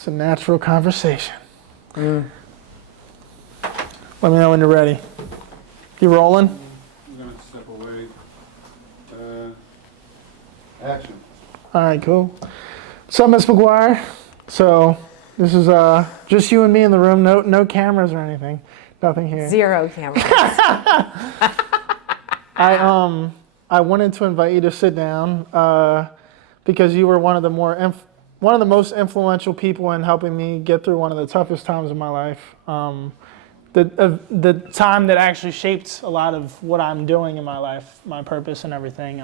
It's a natural conversation. Let me know when you're ready. You rolling? I'm going to step away. Action. All right, cool. So, Miss McGuire, so this is just you and me in the room. No cameras or anything. Nothing here. 0 cameras. I wanted to invite you to sit down because you were one of the most influential people in helping me get through one of the toughest times of my life. The time that actually shaped a lot of what I'm doing in my life, my purpose and everything.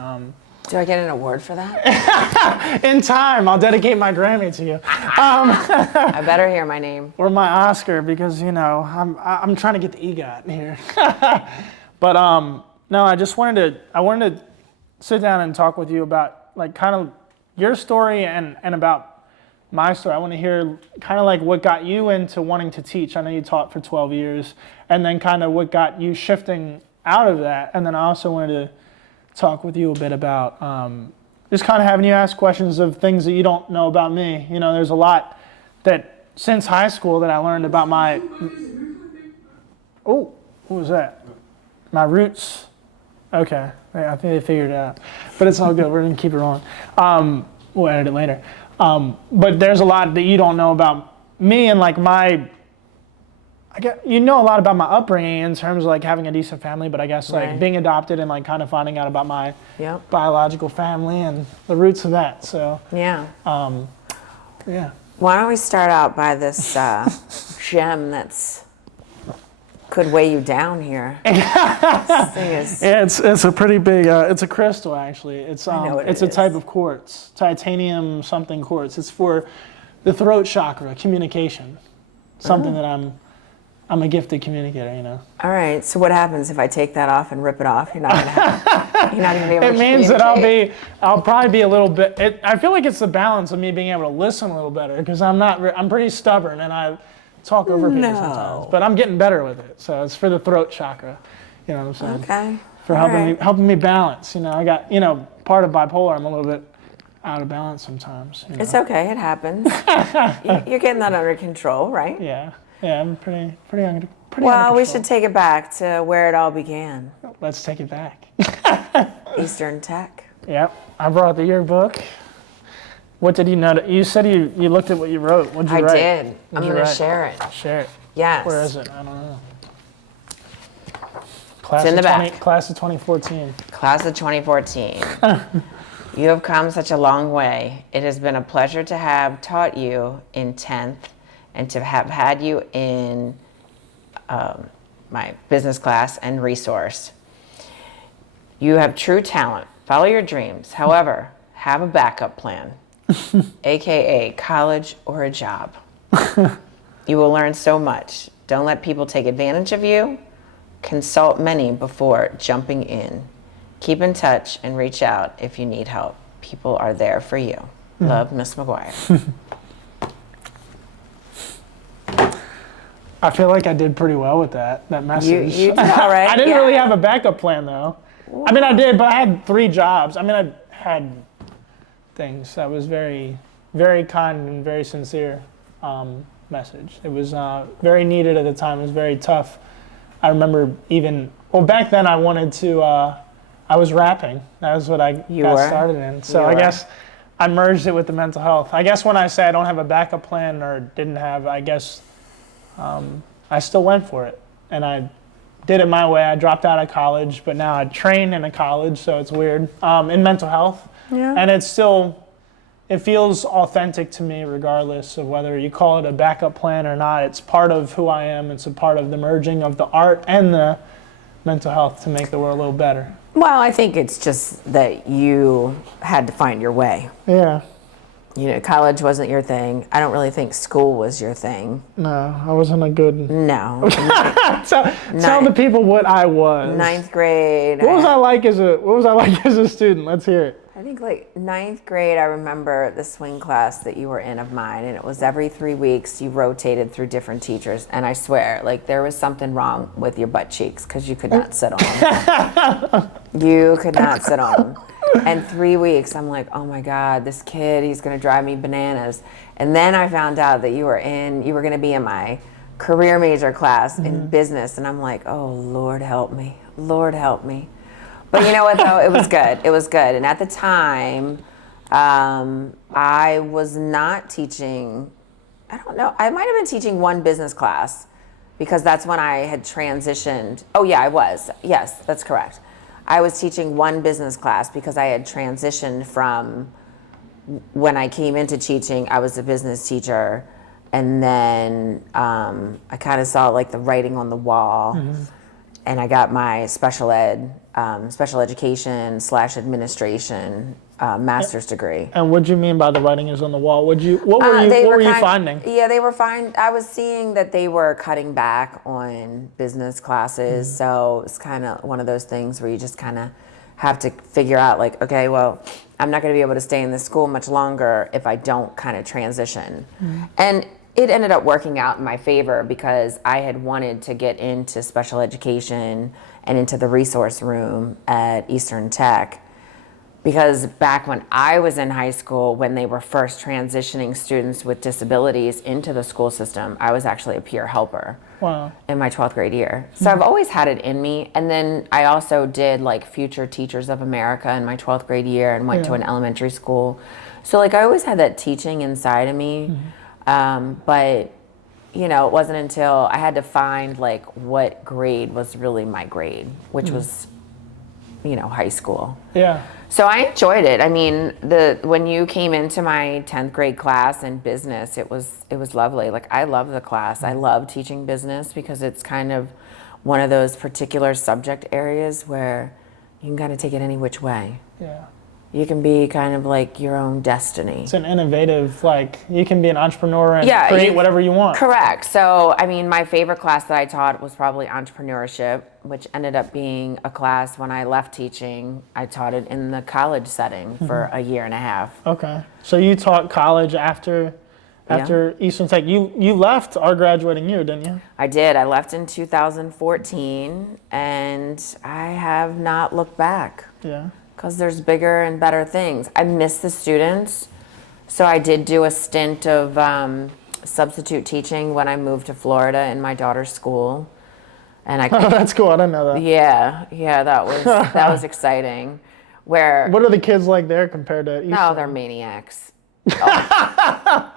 Do I get an award for that? In time, I'll dedicate my Grammy to you. I better hear my name. Or my Oscar, because I'm trying to get the EGOT here. But no, I wanted to sit down and talk with you about like kind of your story and about my story. I want to hear kind of like what got you into wanting to teach. I know you taught for 12 years, and then kind of what got you shifting out of that. And then I also wanted to talk with you a bit about just kind of having you ask questions of things that you don't know about me. You know, there's a lot that since high school that I learned about my, what was that? My roots. Okay, I think they figured it out, but it's all good. We're gonna keep it rolling. We'll edit it later. But there's a lot that you don't know about me and like you know a lot about my upbringing in terms of like having a decent family, but I guess like Right. being adopted and like kind of finding out about my Yep. biological family and the roots of that. So Yeah. yeah. Why don't we start out by this gem could weigh you down here. This thing is, Yeah, it's a pretty big. It's a crystal actually. It's I know what it's it a type is. of quartz, titanium something quartz. It's for the throat chakra, communication. Something that I'm a gifted communicator, you know. all right, so what happens if I take that off and rip it off? You're not gonna be able to It means that communicate? I'll probably be a little bit. I feel like it's the balance of me being able to listen a little better because I'm pretty stubborn and I talk over people sometimes. But I'm getting better with it. So it's for the throat chakra, you know what I'm saying? Okay. For All helping me balance. You know, I got part of bipolar. I'm a little bit out of balance sometimes. You know? It's okay, it happens. You're getting that under control, right? Yeah, I'm pretty under Well, we control. should take it back to where it all began. Let's take it back. Eastern Tech. Yep, I brought the yearbook. What did you know? You said you looked at what you wrote. What'd you I write? did. What'd I'm you going to write? share it. Share it. Yes. Where is it? I don't know. Class It's in of the back. Class of 2014. Class of 2014. You have come such a long way. It has been a pleasure to have taught you in 10th and to have had you in my business class and resource. You have true talent. Follow your dreams. However, have a backup plan, aka college or a job. You will learn so much. Don't let people take advantage of you. Consult many before jumping in. Keep in touch and reach out if you need help. People are there for you. Love, Miss McGuire. I feel like I did pretty well with that message. You did all right. I didn't yeah. really have a backup plan though. I mean, I did, but I had 3 jobs. I mean, I had things. That was very, very kind and very sincere message. It was very needed at the time. It was very tough. I remember back then I wanted to, I was rapping. That was what I got started in. So I guess I merged it with the mental health. I guess when I say I don't have a backup plan or didn't have, I guess I still went for it. And I did it my way. I dropped out of college, but now I train in a college, so it's weird, in mental health. Yeah. And it feels authentic to me regardless of whether you call it a backup plan or not. It's part of who I am. It's a part of the merging of the art and the mental health to make the world a little better. Well, I think it's just that you had to find your way. Yeah. You know, college wasn't your thing. I don't really think school was your thing. No, I wasn't a good... No. Tell the people what I was. 9th grade. What was I like as a student? Let's hear it. I think like 9th grade, I remember the swing class that you were in of mine, and it was every 3 weeks you rotated through different teachers, and I swear, like there was something wrong with your butt cheeks because you could not sit on them. You could not sit on them. And 3 weeks, I'm like, oh my God, this kid, he's gonna drive me bananas. And then I found out that you were gonna be in my career major class in business. And I'm like, oh, Lord help me. Lord help me. But you know what though? It was good. It was good. And at the time, I was not teaching, I don't know, I might have been teaching one business class because that's when I had transitioned. Oh yeah, I was. Yes, that's correct. I was teaching one business class because I had transitioned from when I came into teaching, I was a business teacher. And then I kind of saw like the writing on the wall. And I got my special education / administration master's degree. And what do you mean by the writing is on the wall? What were you finding? Yeah, they were fine. I was seeing that they were cutting back on business classes. So it's kind of one of those things where you just kind of have to figure out like, okay, well, I'm not going to be able to stay in this school much longer if I don't kind of transition. And it ended up working out in my favor because I had wanted to get into special education and into the resource room at Eastern Tech. Because back when I was in high school, when they were first transitioning students with disabilities into the school system, I was actually a peer helper. Wow. In my 12th grade year. So I've always had it in me. And then I also did like Future Teachers of America in my 12th grade year and went to an elementary school. So like I always had that teaching inside of me. But you know, it wasn't until I had to find like what grade was really my grade, which was, you know, high school. Yeah. So I enjoyed it. I mean, when you came into my 10th grade class in business, it was lovely. Like I love the class. I love teaching business because it's kind of one of those particular subject areas where you can kind of take it any which way. Yeah. You can be kind of like your own destiny. It's an innovative, like you can be an entrepreneur and create whatever you want. Correct. So, I mean, my favorite class that I taught was probably entrepreneurship, which ended up being a class when I left teaching. I taught it in the college setting for a year and a half. Okay. So you taught college after Eastern Tech. You left our graduating year, didn't you? I did. I left in 2014, and I have not looked back. Yeah. Because there's bigger and better things. I miss the students. So I did do a stint of substitute teaching when I moved to Florida in my daughter's school. And I Oh, that's cool. I didn't know that. Yeah, that was exciting. What are the kids like there compared to Eastern? No, they're maniacs.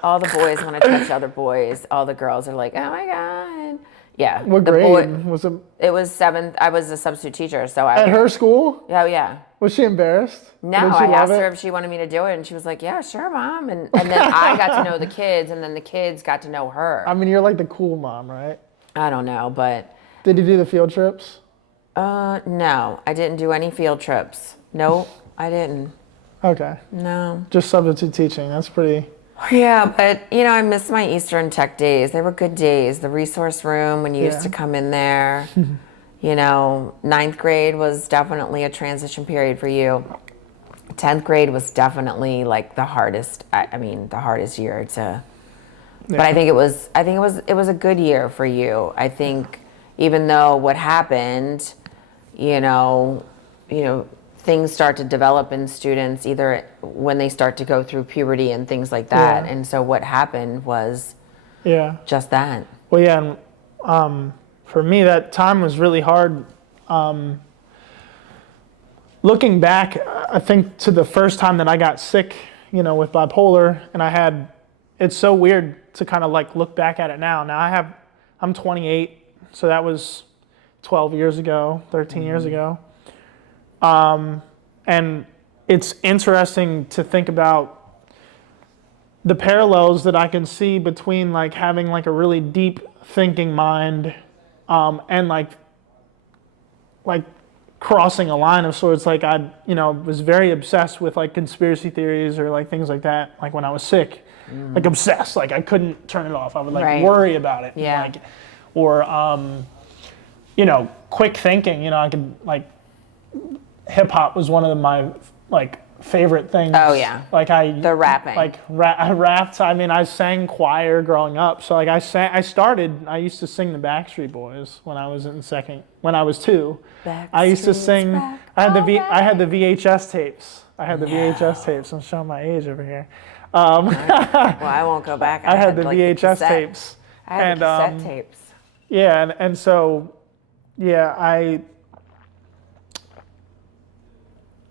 All the boys want to touch other boys. All the girls are like, oh my God. Yeah. What grade was it? It was 7th. I was a substitute teacher, so I. At her school? Oh yeah. Was she embarrassed? No, I asked her if she wanted me to do it, and she was like, yeah, sure, Mom. And then I got to know the kids, and then the kids got to know her. I mean, you're like the cool mom, right? I don't know, but. Did you do the field trips? No, I didn't do any field trips. Nope, I didn't. Okay. No. Just substitute teaching. That's pretty. Yeah, but you know, I miss my Eastern Tech days. They were good days. The resource room when you used to come in there. You know, 9th grade was definitely a transition period for you. 10th grade was definitely like the hardest. The hardest year to. Yeah. But I think it was a good year for you. I think even though what happened, you know, things start to develop in students either when they start to go through puberty and things like that. Yeah. And so what happened was just that. Well, yeah, and for me, that time was really hard. Looking back, I think to the first time that I got sick, you know, with bipolar, and it's so weird to kind of like look back at it now. Now I'm 28, so that was 12 years ago, 13 years ago. And it's interesting to think about the parallels that I can see between like having like a really deep thinking mind, and like crossing a line of sorts. Like I, was very obsessed with like conspiracy theories or like things like that. Like when I was sick, like obsessed, like I couldn't turn it off. I would like worry about it. Yeah. Like, or, quick thinking, I could like, hip hop was one of my like favorite things. Oh yeah. Like the rapping. Like I rapped. I mean, I sang choir growing up. So like I used to sing the Backstreet Boys when I was when I was 2. I used to sing. I had the VHS tapes I had the VHS tapes. I'm showing my age over here. Well, I won't go back. I had the like, VHS cassette. tapes. I had and, the cassette tapes. Yeah, and so, yeah,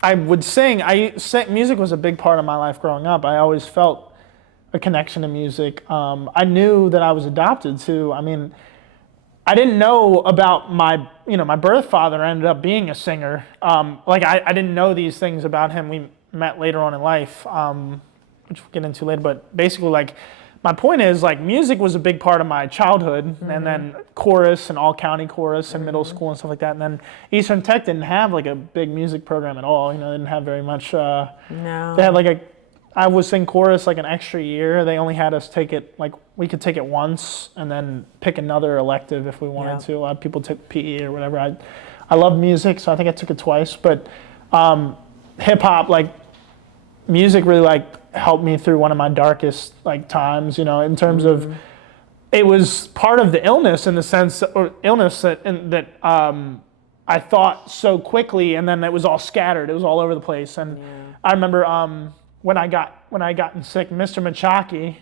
I would sing. Music was a big part of my life growing up. I always felt a connection to music. I knew that I was adopted too. I mean, I didn't know about my birth father ended up being a singer. I didn't know these things about him. We met later on in life, which we'll get into later. But basically, like, my point is, like, music was a big part of my childhood, and then chorus and all-county chorus in middle school and stuff like that. And then Eastern Tech didn't have, like, a big music program at all. They didn't have very much. No. They had, I was sing chorus, like, an extra year. They only had us take it, we could take it once and then pick another elective if we wanted to. A lot of people took PE or whatever. I love music, so I think I took it twice. But hip-hop, music really, helped me through one of my darkest times, in terms of, it was part of the illness in the sense, or illness that I thought so quickly, and then it was all scattered. It was all over the place. And I remember when I gotten sick, Mr. Machaki,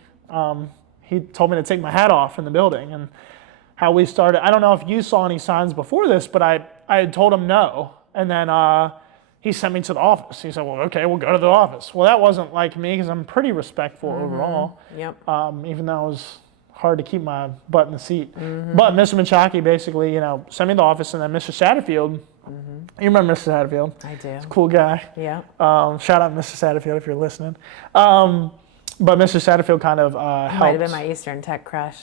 he told me to take my hat off in the building, and how we started. I don't know if you saw any signs before this, but I had told him no, and then he sent me to the office. He said, well, okay, we'll go to the office. Well, that wasn't like me, because I'm pretty respectful overall. Yep. Even though it was hard to keep my butt in the seat. But Mr. Machaki basically, sent me to the office, and then Mr. Satterfield, you remember Mr. Satterfield? I do. He's a cool guy. Yeah. Shout out Mr. Satterfield if you're listening. But Mr. Satterfield kind of helped. Might have been my Eastern Tech crush.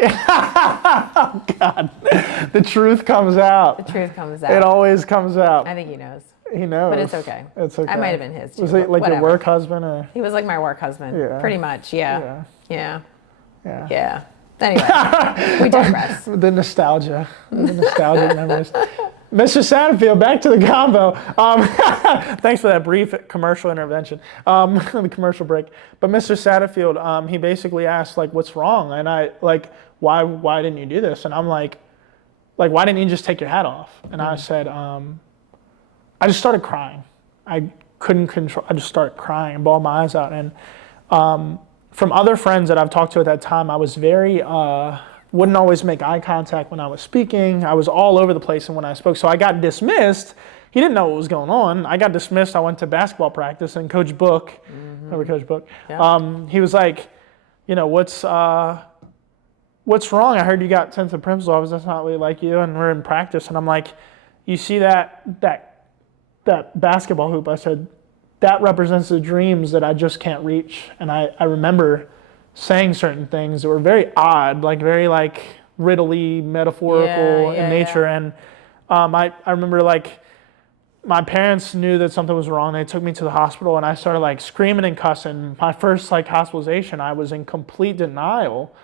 Oh, God. The truth comes out. The truth comes out. It always comes out. I think he knows. He knows. But it's okay. It's okay. I might have been his too. Was he like whatever. your work husband? Or? He was like my work husband. Yeah. Pretty much, yeah. Yeah. Anyway, we digress. The nostalgia. The nostalgic memories. Mr. Satterfield, back to the combo. Thanks for that brief commercial intervention, the commercial break. But Mr. Satterfield, he basically asked, what's wrong? And I, why didn't you do this? And I'm like, why didn't you just take your hat off? And I said, I just started crying. I couldn't control, I just started crying and bawled my eyes out. And from other friends that I've talked to at that time, I was very, wouldn't always make eye contact when I was speaking. I was all over the place when I spoke. So I got dismissed. He didn't know what was going on. I got dismissed. I went to basketball practice, and Coach Book, remember Coach Book? Yeah. He was like, what's wrong? I heard you got sent to the principal's office. That's not really like you. And we're in practice. And I'm like, you see that basketball hoop? I said, that represents the dreams that I just can't reach. And I remember saying certain things that were very odd, very riddly, metaphorical in nature. And I remember my parents knew that something was wrong. They took me to the hospital, and I started screaming and cussing. My first hospitalization, I was in complete denial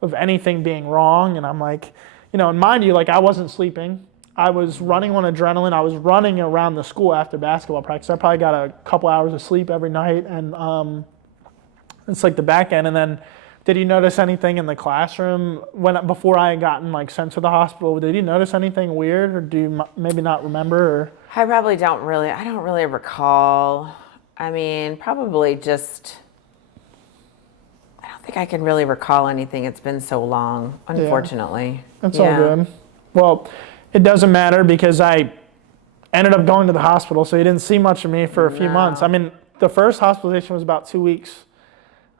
of anything being wrong. And I'm and mind you, I wasn't sleeping. I was running on adrenaline. I was running around the school after basketball practice. I probably got a couple hours of sleep every night, and it's the back end. And then, did you notice anything in the classroom before I had gotten sent to the hospital? Did you notice anything weird, or do you maybe not remember? Or? I don't really recall. I mean, probably just, I don't think I can really recall anything. It's been so long, unfortunately. Yeah, that's all good. Well, it doesn't matter, because I ended up going to the hospital, so you didn't see much of me for a few months. I mean, the first hospitalization was about 2 weeks.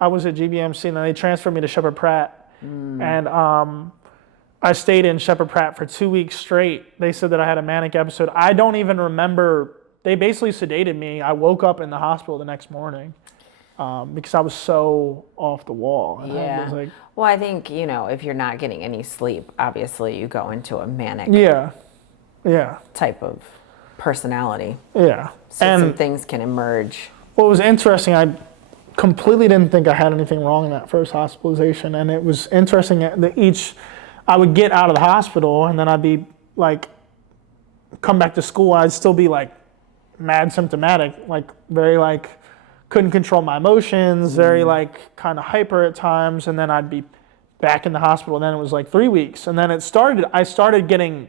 I was at GBMC, and then they transferred me to Shepherd Pratt. And I stayed in Shepherd Pratt for 2 weeks straight. They said that I had a manic episode. I don't even remember. They basically sedated me. I woke up in the hospital the next morning because I was so off the wall. And I was well, I think, if you're not getting any sleep, obviously you go into a manic type of personality. Yeah. So some things can emerge. What was interesting, I completely didn't think I had anything wrong in that first hospitalization. And it was interesting that I would get out of the hospital, and then I'd be come back to school, and I'd still be mad symptomatic, very couldn't control my emotions, very kind of hyper at times. And then I'd be back in the hospital. And then it was 3 weeks. And then I started getting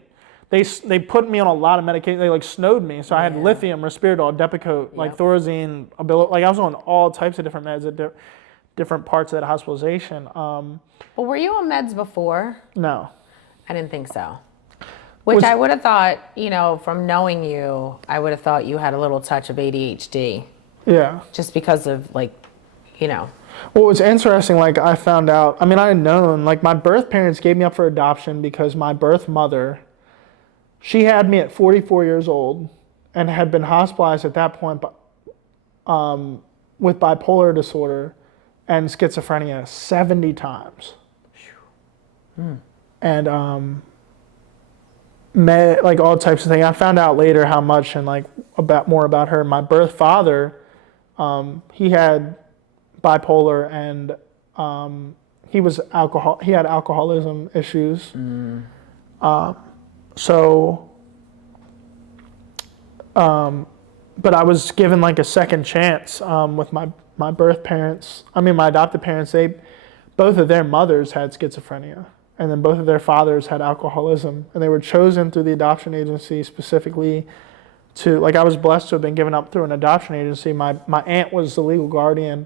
they put me on a lot of medication. They like snowed me, so I had Yeah. lithium, risperidone, Depakote, like Yep. Thorazine, like I was on all types of different meds at different parts of that hospitalization. Well, were you on meds before? No. I didn't think so. Which I would have thought, you know, from knowing you, I would have thought you had a little touch of ADHD. Yeah. Just because of, like, you know. Well, it's interesting, like I found out, I mean, I had known, like my birth parents gave me up for adoption because my birth mother, she had me at 44 years old and had been hospitalized at that point with bipolar disorder and schizophrenia 70 times. And met like all types of things. I found out later how much and like more about her. My birth father, he had bipolar and he had alcoholism issues. But I was given like a second chance with my birth parents. I mean, my adopted parents, both of their mothers had schizophrenia. And then both of their fathers had alcoholism. And they were chosen through the adoption agency specifically to, like I was blessed to have been given up through an adoption agency. My aunt was the legal guardian.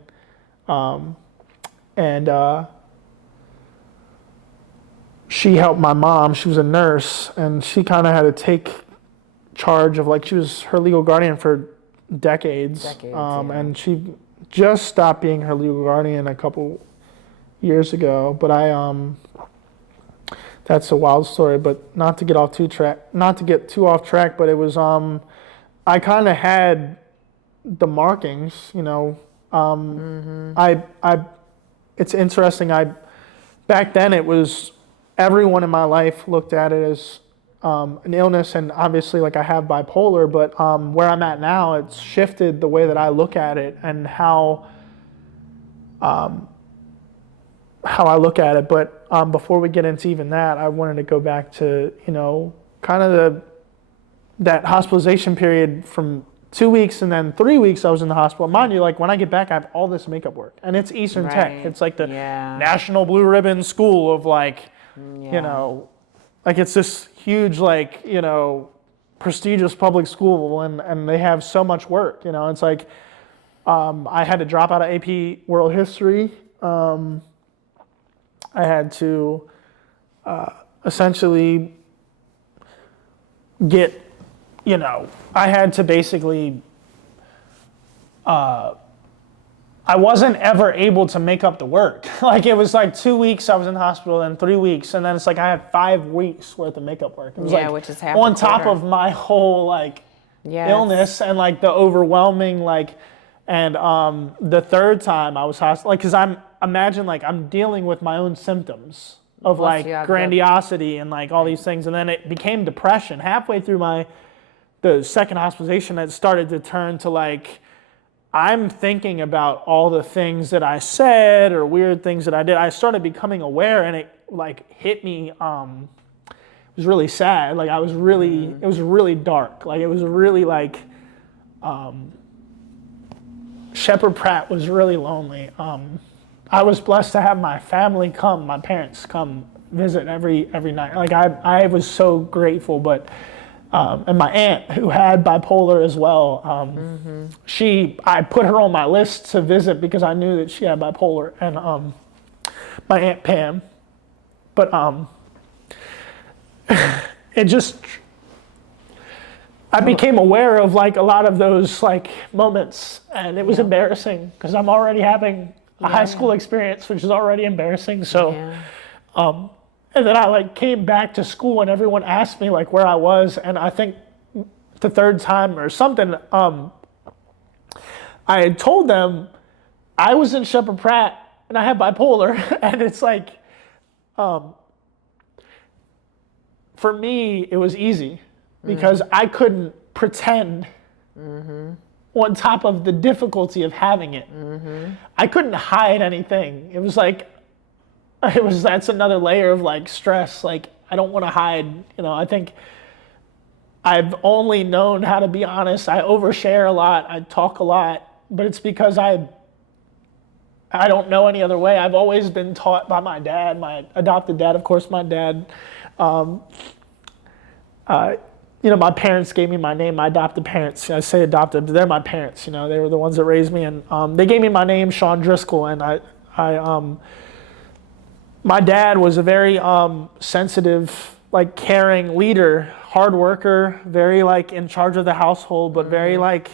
She helped my mom. She was a nurse. And she kind of had to take charge of, like, she was her legal guardian for decades. Yeah. And she just stopped being her legal guardian a couple years ago. But that's a wild story, but not to get too off track, but it was, I kind of had the markings, you know. It's interesting. Back then it was, everyone in my life looked at it as an illness, and obviously like I have bipolar, but where I'm at now, it's shifted the way that I look at it and how I look at it. But before we get into even that, I wanted to go back to, you know, kind of that hospitalization period from 2 weeks and then 3 weeks I was in the hospital. Mind you, like when I get back, I have all this makeup work, and it's Eastern Tech. It's like the National Blue Ribbon School of like, you know, like it's this huge, like, you know, prestigious public school, and they have so much work, you know. It's like I had to drop out of AP World History. I had to essentially get, you know, I had to basically, I wasn't ever able to make up the work. Like it was like 2 weeks I was in the hospital, then 3 weeks, and then it's like I had 5 weeks worth of makeup work. It was like which is half on a top quarter. of my whole like illness and like the overwhelming like, and the third time I was hospitalized, like, cause I'm dealing with my own symptoms of like grandiosity and like all these things. And then it became depression. Halfway through the second hospitalization, it started to turn to like, I'm thinking about all the things that I said or weird things that I did. I started becoming aware, and it like hit me. It was really sad. Like it was really dark. Like it was really like, Shepherd Pratt was really lonely. I was blessed to have my parents come visit every night. Like I was so grateful, but and my aunt who had bipolar as well, I put her on my list to visit because I knew that she had bipolar, and my Aunt Pam, but it just, I became aware of like a lot of those like moments, and it was embarrassing because I'm already having a high school experience, which is already embarrassing. So, and then I like came back to school, and everyone asked me like where I was, and I think the third time or something, I had told them I was in Shepherd Pratt and I have bipolar, and it's like, for me it was easy because I couldn't pretend. On top of the difficulty of having it. I couldn't hide anything. It was like, that's another layer of like stress. Like I don't want to hide, you know. I think I've only known how to be honest. I overshare a lot, I talk a lot, but it's because I don't know any other way. I've always been taught by my dad, my adopted dad, of course. My dad my parents gave me my name. My adopted parents. I say adopted, but they're my parents. They were the ones that raised me, and they gave me my name, Sean Driscoll. And my dad was a very sensitive, like caring leader, hard worker, very like in charge of the household, but very like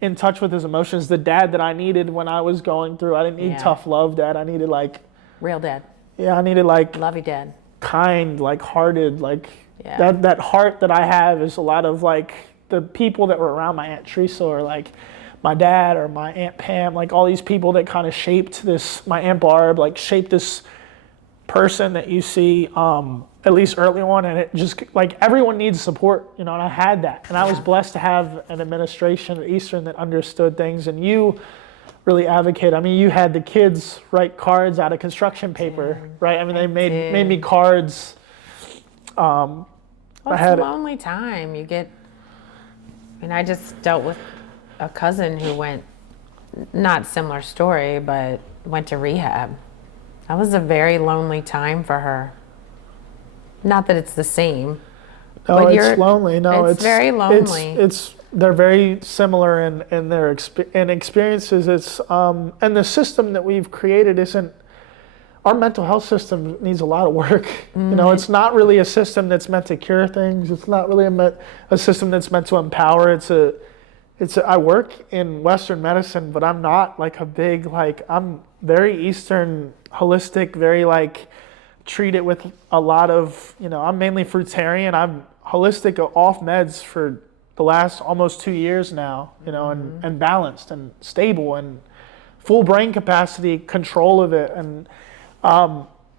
in touch with his emotions. The dad that I needed when I was going through. I didn't need tough love, dad. I needed like real dad. Yeah, I needed like Love you, dad. Kind, like hearted, like that heart that I have is a lot of like the people that were around my Aunt Teresa or like my dad or my Aunt Pam, like all these people that kind of shaped this, my Aunt Barb, like shaped this person that you see at least early on, and it just like everyone needs support, and I had that, and I was blessed to have an administration at Eastern that understood things, and you really advocate. I mean, you had the kids write cards out of construction paper, right? I mean, they made me cards. Well, it's a lonely time. I just dealt with a cousin who went, not similar story, but went to rehab. That was a very lonely time for her. Not that it's the same. No, it's lonely. No, it's very lonely. They're very similar in their experiences. It's and the system that we've created isn't. Our mental health system needs a lot of work. It's not really a system that's meant to cure things. It's not really a system that's meant to empower. I work in Western medicine, but I'm not like a big I'm very Eastern, holistic, very like treat it with a lot of I'm mainly fruitarian. I'm holistic, off meds for the last almost 2 years now, and balanced and stable and full brain capacity, control of it. And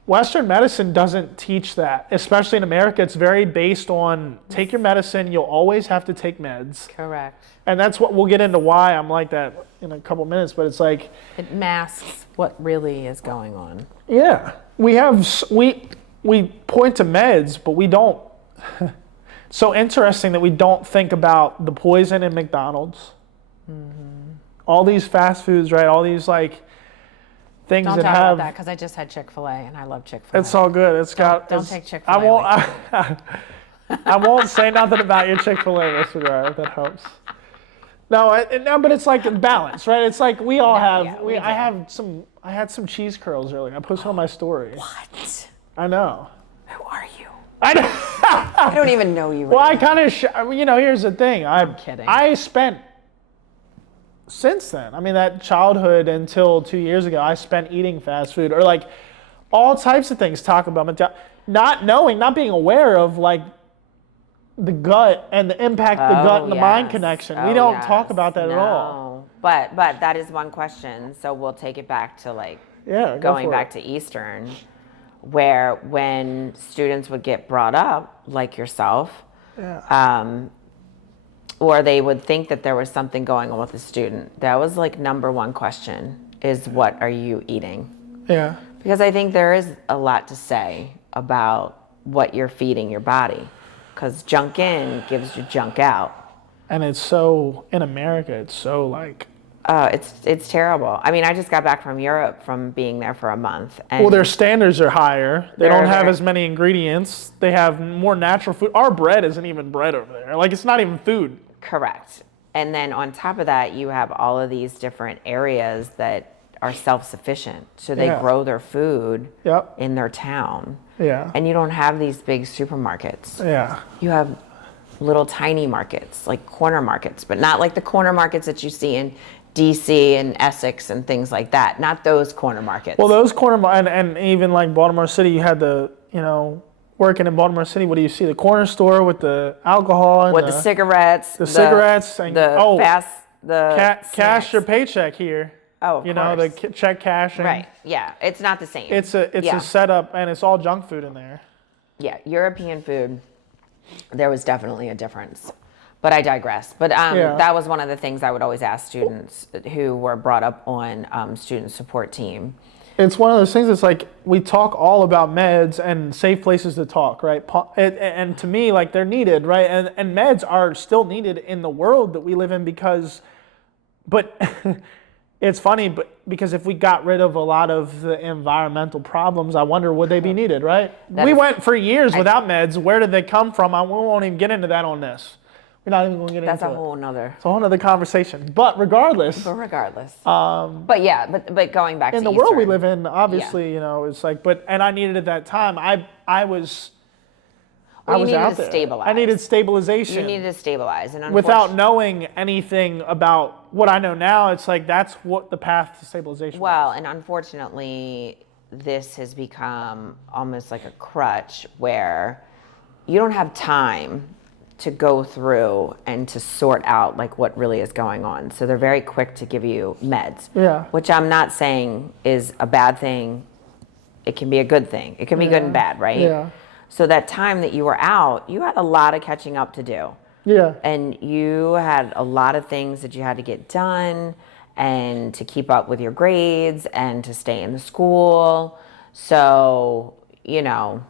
Western medicine doesn't teach that, especially in America. It's very based on take your medicine, you'll always have to take meds. Correct. And that's what we'll get into why I'm like that in a couple minutes, but it's like it masks what really is going on. Yeah. We point to meds, but we don't. So interesting that we don't think about the poison in McDonald's. All these fast foods, right? All these like things don't that talk have. About that because I just had Chick-fil-A and I love Chick-fil-A. It's all good. Don't take Chick-fil-A. I won't say nothing about your Chick-fil-A, Mr. Dyer, if that helps. No, but it's like balance, right? It's like we all have. I had some cheese curls earlier. I posted on my story. What? I know. Who are you? I know. I don't even know you. Well, I kind of, here's the thing. I'm kidding. I spent, since then, that childhood until 2 years ago, I spent eating fast food or like all types of things, Taco Bell, not being aware of like the gut and the impact the gut and the mind connection. We don't talk about that at all. But that is one question. So we'll take it back to like going back to Eastern, where when students would get brought up like yourself, or they would think that there was something going on with the student, that was like number one question is, what are you eating? Yeah. Because I think there is a lot to say about what you're feeding your body, because junk in gives you junk out. And it's so, in America, it's so like... it's terrible. I just got back from Europe from being there for a month. And well, their standards are higher. They don't have as many ingredients. They have more natural food. Our bread isn't even bread over there. Like, it's not even food. Correct. And then on top of that, you have all of these different areas that are self-sufficient. So they grow their food in their town. Yeah. And you don't have these big supermarkets. Yeah. You have little tiny markets, like corner markets, but not like the corner markets that you see in DC and Essex and things like that. Not those corner markets. Well, those and even like Baltimore City, you had the, working in Baltimore City, what do you see? The corner store with the alcohol and with the cigarettes. The cigarettes and cash your paycheck here. Oh, of course. The check cashing. Right. Yeah. It's not the same. It's a setup, and it's all junk food in there. Yeah. European food, there was definitely a difference. But I digress. But that was one of the things I would always ask students who were brought up on student support team. It's one of those things that's like, we talk all about meds and safe places to talk, right? And to me, like, they're needed, right? And meds are still needed in the world that we live in but it's funny, but because if we got rid of a lot of the environmental problems, I wonder would they be needed, right? We went for years without meds. Where did they come from? We won't even get into that on this. We're not even going to get into it. That's a whole nother. It's a whole other conversation. But regardless. But yeah, but going back to in the Eastern, world we live in, obviously, you know, it's like, and I needed at that time, I was out there. Stabilize. I needed stabilization. You needed to stabilize. And without knowing anything about what I know now, it's like, that's what the path to stabilization was. And unfortunately, this has become almost like a crutch where you don't have time to go through and to sort out like what really is going on. So they're very quick to give you meds, which I'm not saying is a bad thing. It can be a good thing. It can be good and bad, right? Yeah. So that time that you were out, you had a lot of catching up to do. Yeah. And you had a lot of things that you had to get done and to keep up with your grades and to stay in the school. So, you know,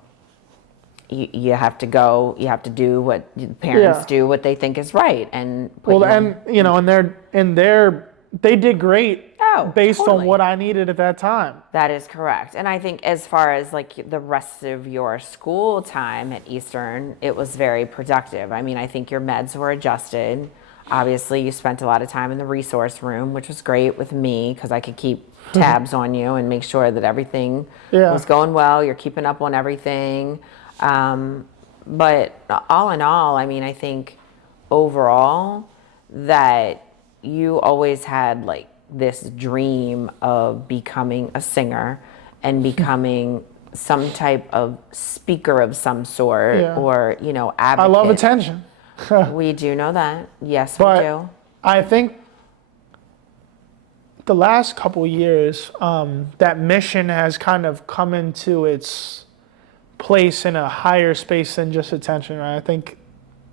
you have to go, you have to do what parents do, what they think is right. And they did great based on what I needed at that time. That is correct. And I think as far as like the rest of your school time at Eastern, it was very productive. I mean, I think your meds were adjusted. Obviously, you spent a lot of time in the resource room, which was great with me because I could keep tabs on you and make sure that everything was going well. You're keeping up on everything. But all in all, I mean, I think overall that you always had like this dream of becoming a singer and becoming some type of speaker of some sort or, you know, advocate. I love attention. We do know that. Yes, we do. I think the last couple years, that mission has kind of come into its place in a higher space than just attention, right? I think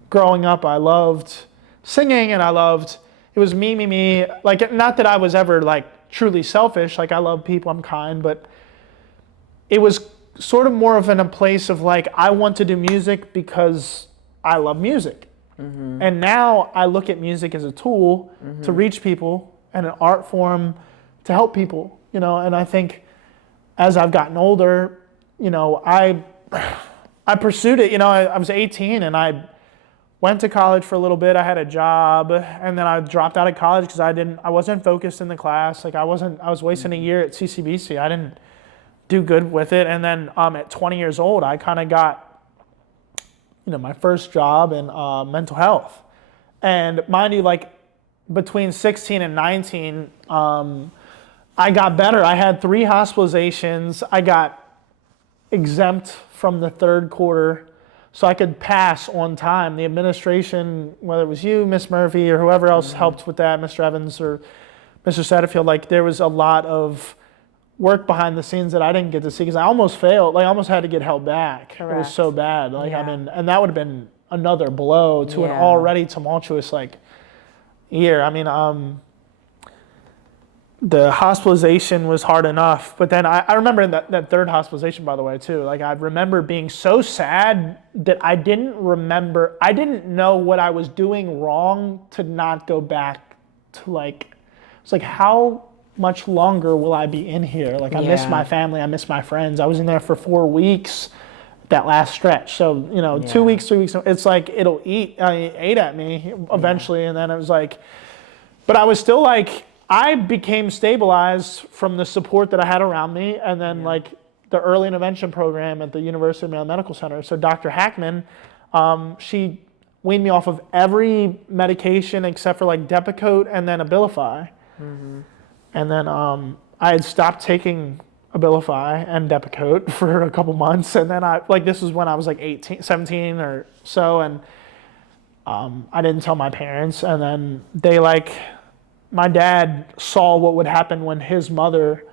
growing up, I loved singing and it was me. Like, not that I was ever like truly selfish. Like, I love people, I'm kind, but it was sort of more of in a place of like, I want to do music because I love music. Mm-hmm. And now I look at music as a tool to reach people and an art form to help people, you know? And I think as I've gotten older, you know, I pursued it. You know, I was 18 and I went to college for a little bit. I had a job and then I dropped out of college because I wasn't focused in the class. Like I was wasting a year at CCBC. I didn't do good with it. And then at 20 years old, I kind of got, you know, my first job in mental health. And mind you, like between 16 and 19, I got better. I had 3 hospitalizations. I got exempt from the third quarter so I could pass on time. The administration, whether it was you, Miss Murphy, or whoever else helped with that, Mr. Evans or Mr. Satterfield, like there was a lot of work behind the scenes that I didn't get to see because I almost failed. Like I almost had to get held back. Correct. It was so bad. Like I mean, and that would have been another blow to an already tumultuous like year. I mean, the hospitalization was hard enough, but then I remember that third hospitalization, by the way, too. Like I remember being so sad that I didn't know what I was doing wrong to not go back to like, it's like, how much longer will I be in here? Like I miss my family, I miss my friends. I was in there for 4 weeks, that last stretch. So, you know, 2 weeks, 3 weeks, it's like, it ate at me eventually. And then it was like, but I was still like, I became stabilized from the support that I had around me, and then like the early intervention program at the University of Maryland Medical Center. So Dr. Hackman, she weaned me off of every medication except for like Depakote and then Abilify. Mm-hmm. And then I had stopped taking Abilify and Depakote for a couple months, and then this was when I was like 17 or so, and I didn't tell my parents, and then they my dad saw what would happen when his mother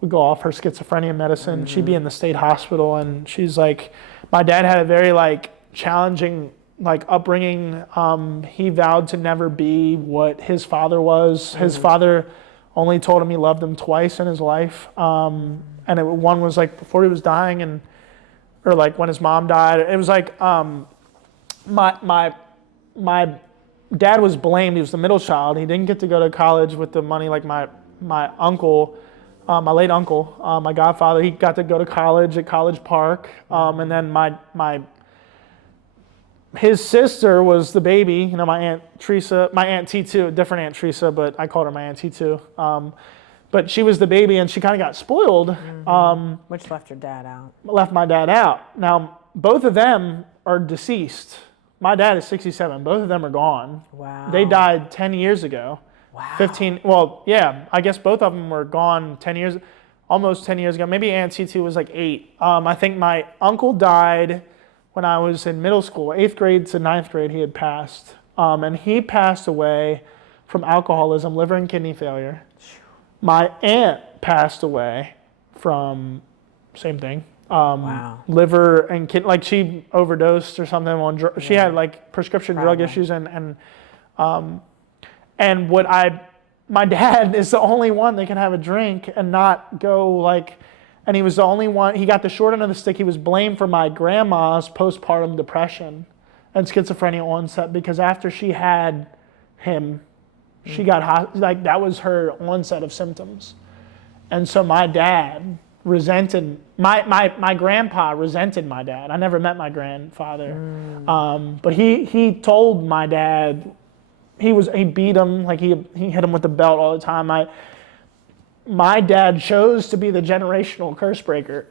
would go off her schizophrenia medicine. Mm-hmm. She'd be in the state hospital, and she's like, my dad had a very challenging upbringing. He vowed to never be what his father was. Mm-hmm. His father only told him he loved him twice in his life. And one was before he was dying, or when his mom died. It was my dad was blamed. He was the middle child. He didn't get to go to college with the money like my my uncle, my late uncle, my godfather, he got to go to college at College Park. And then his sister was the baby, my Aunt Teresa, my Aunt T2, a different Aunt Teresa, but I called her my Aunt T2. But she was the baby and she kind of got spoiled. Which left your dad out. Left my dad out. Now, both of them are deceased. My dad is 67. Both of them are gone. Wow. They died 10 years ago. Wow. 15, well, yeah, I guess both of them were gone 10 years, almost 10 years ago. Maybe Aunt T2 was like 8. I think my uncle died when I was in middle school, 8th grade to 9th grade he had passed. And he passed away from alcoholism, liver and kidney failure. My aunt passed away from, same thing, Wow. liver and kidney, like she overdosed or something on, she had like prescription drug issues and my dad is the only one that can have a drink and not go like, and he was the only one, he got the short end of the stick. He was blamed for my grandma's postpartum depression and schizophrenia onset because after she had him, she got, like that was her onset of symptoms. And so my dad resented, my grandpa resented my dad. I never met my grandfather. But he told my dad, he beat him, like he hit him with the belt all the time. My dad chose to be the generational curse breaker.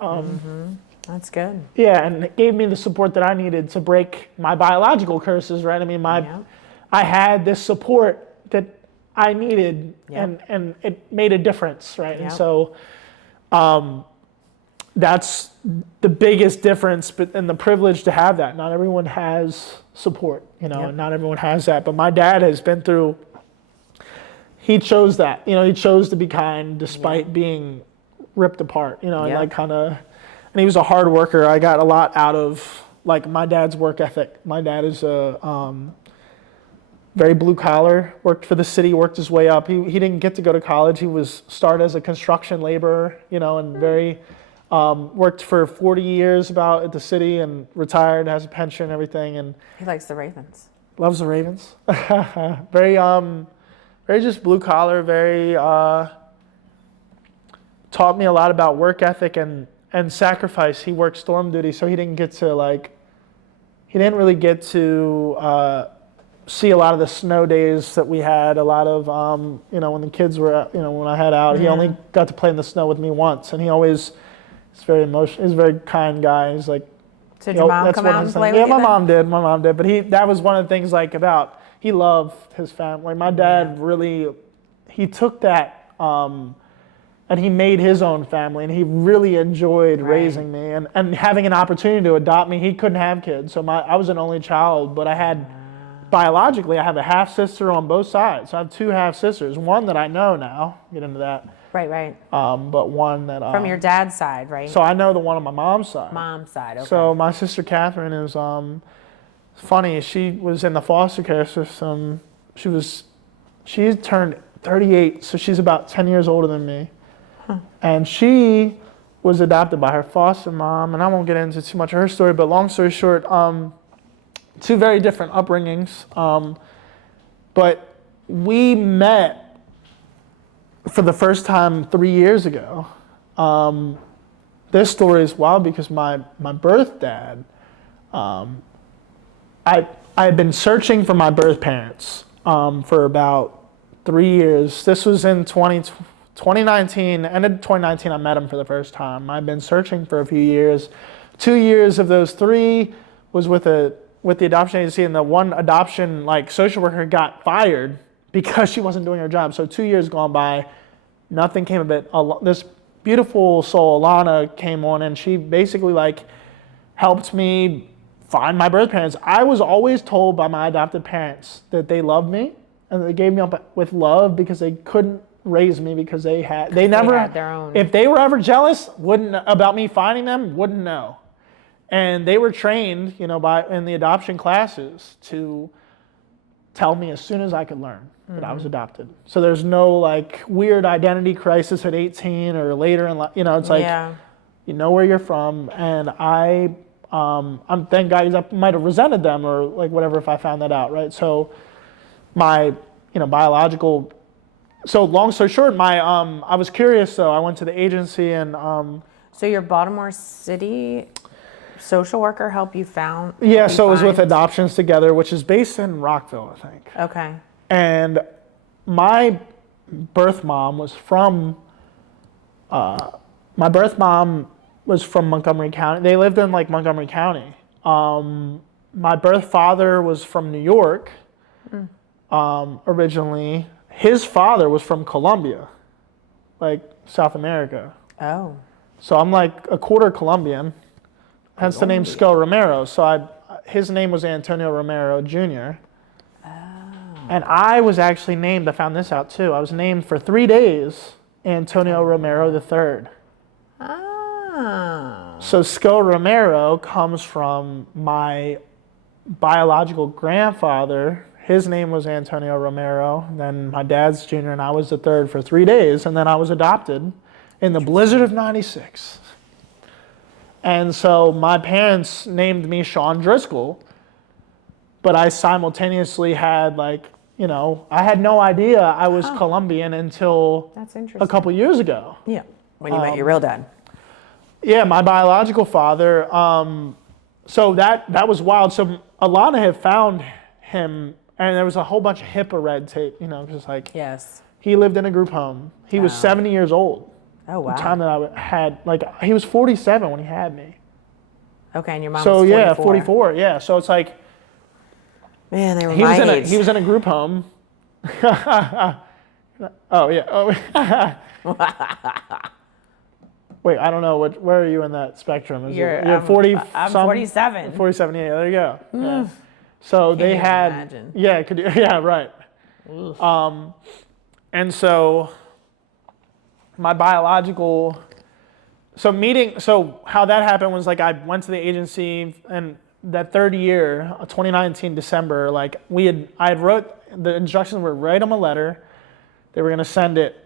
That's good. Yeah, and it gave me the support that I needed to break my biological curses, right? I mean, I had this support that I needed, and it made a difference, right? And so that's the biggest difference, and the privilege to have that. Not everyone has support, and not everyone has that. But my dad has been through, he chose that. He chose to be kind despite being ripped apart, and like kind of, and he was a hard worker. I got a lot out of like my dad's work ethic. My dad is a very blue collar, worked for the city, worked his way up. He didn't get to go to college. He started as a construction laborer, and very, worked for 40 years about at the city and retired, has a pension and everything. And He likes the Ravens. loves the Ravens. Very, very just blue collar, very, taught me a lot about work ethic and sacrifice. He worked storm duty, so he didn't really get to, see a lot of the snow days that we had, a lot of, when the kids were, when I had out, he only got to play in the snow with me once. And he always, he's very emotional, he's a very kind guy. He's like, So did your mom come out and play with you? Yeah, my mom did. But that was one of the things like about, he loved his family. My dad really, he took that, and he made his own family, and he really enjoyed raising me and having an opportunity to adopt me. He couldn't have kids, so I was an only child, but I had, biologically, I have a half sister on both sides. So I have 2 half sisters. One that I know now, get into that. Right. But one that From your dad's side, right? So I know the one on my mom's side. Mom's side, okay. So my sister Catherine is funny. She was in the foster care system. She turned 38, so she's about 10 years older than me. And she was adopted by her foster mom, and I won't get into too much of her story, but long story short, 2 very different upbringings. But we met for the first time 3 years ago. This story is wild because my birth dad, I had been searching for my birth parents for about 3 years. This was in 2019, end of 2019, I met him for the first time. I'd been searching for a few years. 2 years of those 3 was with the adoption agency, and the one adoption social worker got fired because she wasn't doing her job. So 2 years gone by, nothing came of it. This beautiful soul, Alana, came on, and she basically helped me find my birth parents. I was always told by my adopted parents that they loved me and they gave me up with love because they couldn't raise me because they never had their own. If they were ever jealous about me finding them, wouldn't know. And they were trained, in the adoption classes to tell me as soon as I could learn that I was adopted. So there's no weird identity crisis at 18 or later in life. It's you know where you're from. And I'm thank God I might have resented them or whatever if I found that out, right? So my biological So long story short, I was curious, so I went to the agency and So your Baltimore City social worker helped you found? yeah, help you so it was with find- Adoptions Together, which is based in Rockville, I think. Okay. And my birth mom was from Montgomery County. They lived in like Montgomery County. My birth father was from New York originally. His father was from Colombia, like South America. Oh. So I'm like a quarter Colombian, hence the name Sco Romero. So his name was Antonio Romero Jr. And I was actually named, I found this out too, I was named for 3 days Antonio Romero III. Ah. So Sco Romero comes from my biological grandfather. His name was Antonio Romero. Then my dad's junior and I was the third for 3 days. And then I was adopted in the blizzard of 96. And so my parents named me Sean Driscoll, but I simultaneously had like, you know, I had no idea I was Colombian until That's interesting. a couple years ago. Yeah. When you met your real dad. Yeah, my biological father. So that was wild. So Alana had found him, and there was a whole bunch of HIPAA red tape, you know, just like Yes. he lived in a group home. He was 70 years old. Oh, wow. The time that I had, like, he was 47 when he had me. Okay, and your mom So was 44. yeah, 44. Yeah, so it's like Man, they were he my was in age. he was in a group home. Oh yeah. Oh. Wait, I don't know where are you in that spectrum? Is you're 40? I'm some? 47. 47. Yeah, there you go. Yeah. So they even had. imagine. Yeah, could you, yeah, right. And so my biological. So how that happened was like I went to the agency, and that third year, 2019 December, like I had wrote the instructions were write them a letter. They were gonna send it.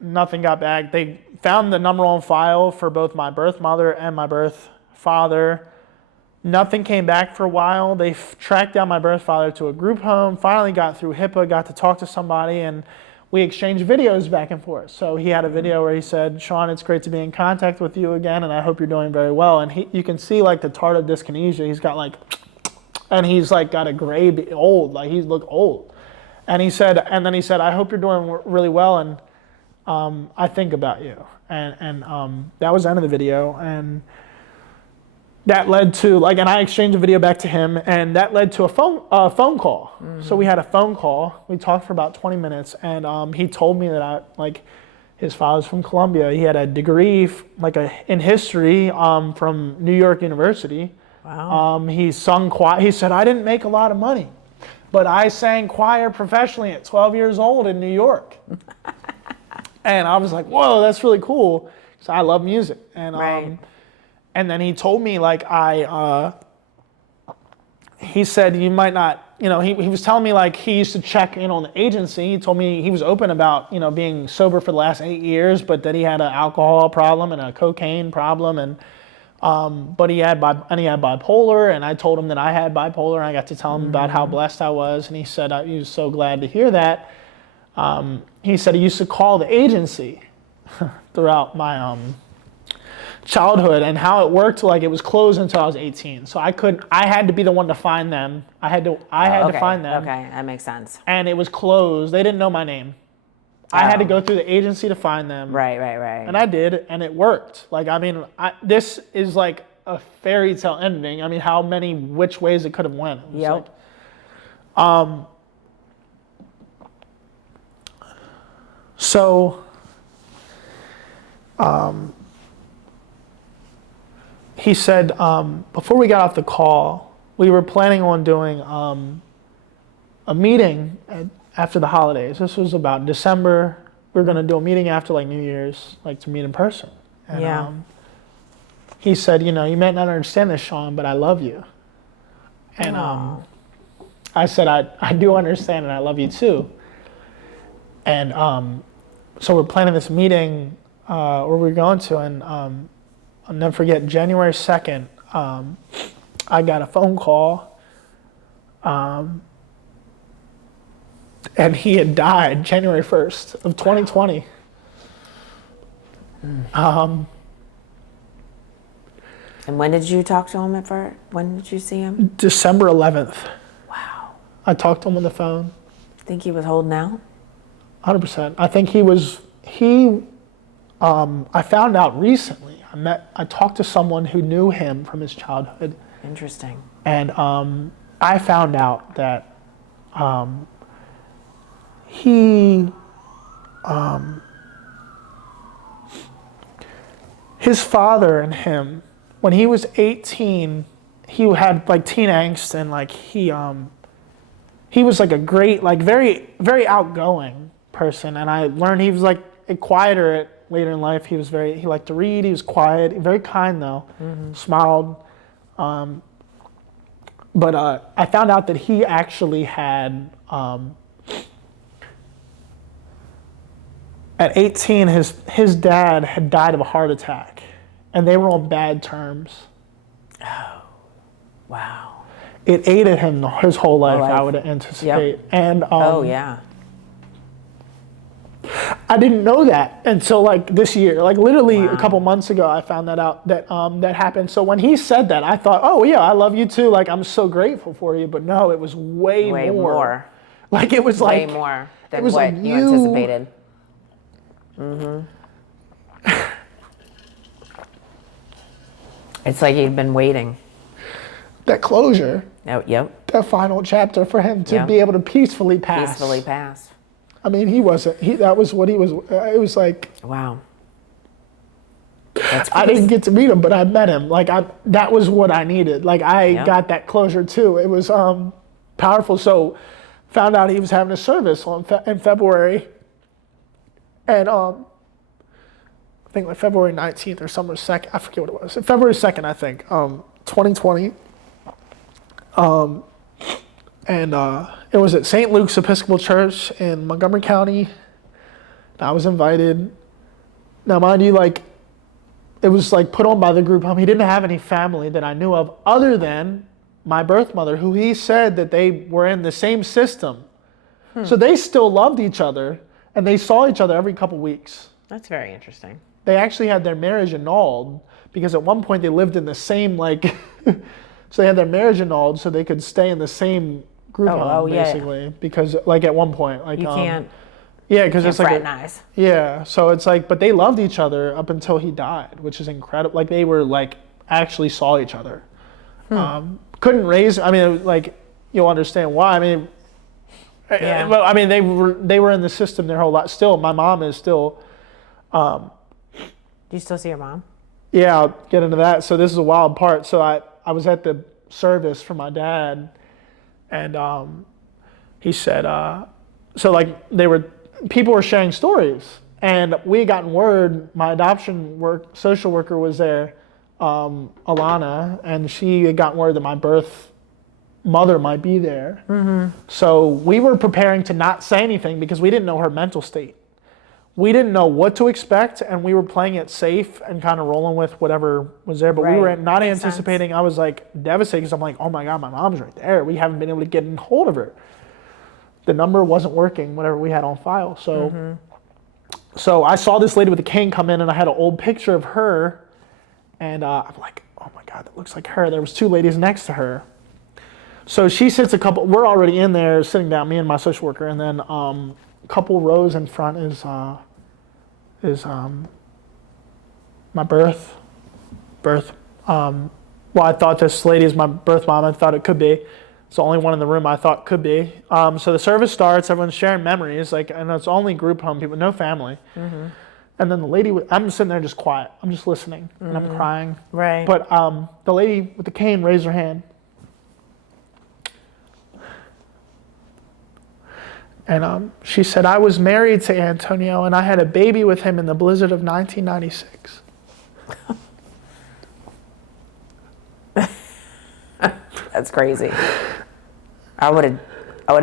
Nothing got back. They found the number on file for both my birth mother and my birth father. Nothing came back for a while. They tracked down my birth father to a group home. Finally got through HIPAA, got to talk to somebody, and we exchanged videos back and forth. So he had a video where he said, "Sean, it's great to be in contact with you again, and I hope you're doing very well." And you can see like the tardive dyskinesia. He's got like, and he's like got a gray, old, like he looked old. And then he said, "I hope you're doing really well, and I think about you." And that was the end of the video. And that led to like, and I exchanged a video back to him, and that led to a phone call. Mm-hmm. So we had a phone call. We talked for about 20 minutes, and he told me that his father's from Colombia. He had a degree in history from New York University. Wow. He sung choir. He said, "I didn't make a lot of money, but I sang choir professionally at 12 years old in New York." And I was like, "Whoa, that's really cool," because I love music. And Right. And then he told me like he said you might not, you know, he was telling me like he used to check in on the agency. He told me he was open about, you know, being sober for the last 8 years, but that he had an alcohol problem and a cocaine problem, and but he had bipolar, and I told him that I had bipolar, and I got to tell him about how blessed I was, and he said he was so glad to hear that. He said he used to call the agency throughout my childhood, and how it worked, like it was closed until I was 18. So I had to be the one to find them. I had to find them. Okay, that makes sense. And it was closed. They didn't know my name. I had to go through the agency to find them. Right. And I did, and it worked. Like, I mean, this is like a fairy tale ending. I mean, which ways it could have went. It was Yep. like, so, he said, before we got off the call, we were planning on doing a meeting after the holidays. This was about December. We were going to do a meeting after like New Year's, like to meet in person. And, Yeah. He said, you know, you might not understand this, Sean, but I love you. And I said, I do understand, and I love you too. And so we're planning this meeting where we're going to, and I'll never forget, January 2nd, I got a phone call And he had died January 1st of 2020. And when did you talk to him at first? When did you see him? December 11th. Wow. I talked to him on the phone. Think he was holding out? 100%. I think I found out recently. I talked to someone who knew him from his childhood. Interesting. And I found out that he, his father and him, when he was 18, he had like teen angst, and like he was like a great, like very, very outgoing person. And I learned he was like quieter later in life. He liked to read, he was quiet, very kind though, smiled. But I found out that he actually had, at 18, his dad had died of a heart attack, and they were on bad terms. Oh, wow. It ate at him his whole life, I would anticipate. Yep. And oh yeah. I didn't know that until like this year, like literally a couple months ago, I found that out that that happened. So when he said that, I thought, oh yeah, I love you too. Like, I'm so grateful for you. But no, it was way more. Like it was way like more than was what like you anticipated. It's like he'd been waiting. That closure. Oh, yep. That final chapter for him to be able to peacefully pass. Peacefully pass. I mean, that was what he was. It was like, wow. I didn't get to meet him, but I met him. Like that was what I needed. Like I got that closure too. It was powerful. So found out he was having a service in February, and I think like February 19th or somewhere 2nd. I forget what it was. February 2nd, I think, 2020. And it was at St. Luke's Episcopal Church in Montgomery County. I was invited. Now, mind you, like, it was like put on by the group home. He didn't have any family that I knew of other than my birth mother, who he said that they were in the same system. So they still loved each other, and they saw each other every couple weeks. That's very interesting. They actually had their marriage annulled because at one point they lived in the same, like, so they had their marriage annulled so they could stay in the same group home, basically. Because, like, at one point, like, you can't. Yeah, because it's like fraternize. So it's like, but they loved each other up until he died, which is incredible. Like they were like actually saw each other. Couldn't raise. I mean, like you'll understand why. I mean, well, I mean they were in the system their whole life. Still, my mom is still. Do you still see your mom? Yeah, I'll get into that. So this is a wild part. So I was at the service for my dad, and he said, so like people were sharing stories, and we had gotten word. My adoption social worker was there, Alana, and she had gotten word that my birth mother might be there. So we were preparing to not say anything because we didn't know her mental state. We didn't know what to expect, and we were playing it safe and kind of rolling with whatever was there. But we were not anticipating. I was like devastated because I'm like, oh my God, my mom's right there. We haven't been able to get in hold of her. The number wasn't working, whatever we had on file. So, so I saw this lady with a cane come in, and I had an old picture of her, and I'm like, oh my God, that looks like her. There was two ladies next to her. So she sits we're already in there sitting down, me and my social worker, and then a couple rows in front is my birth. Well, I thought this lady is my birth mom. I thought it could be. It's the only one in the room I thought could be. So the service starts, everyone's sharing memories, like, and it's only group home people, no family. And then the lady, I'm sitting there just quiet. I'm just listening, and I'm crying. Right. But the lady with the cane raised her hand. And she said, I was married to Antonio, and I had a baby with him in the blizzard of 1996. That's crazy. I would have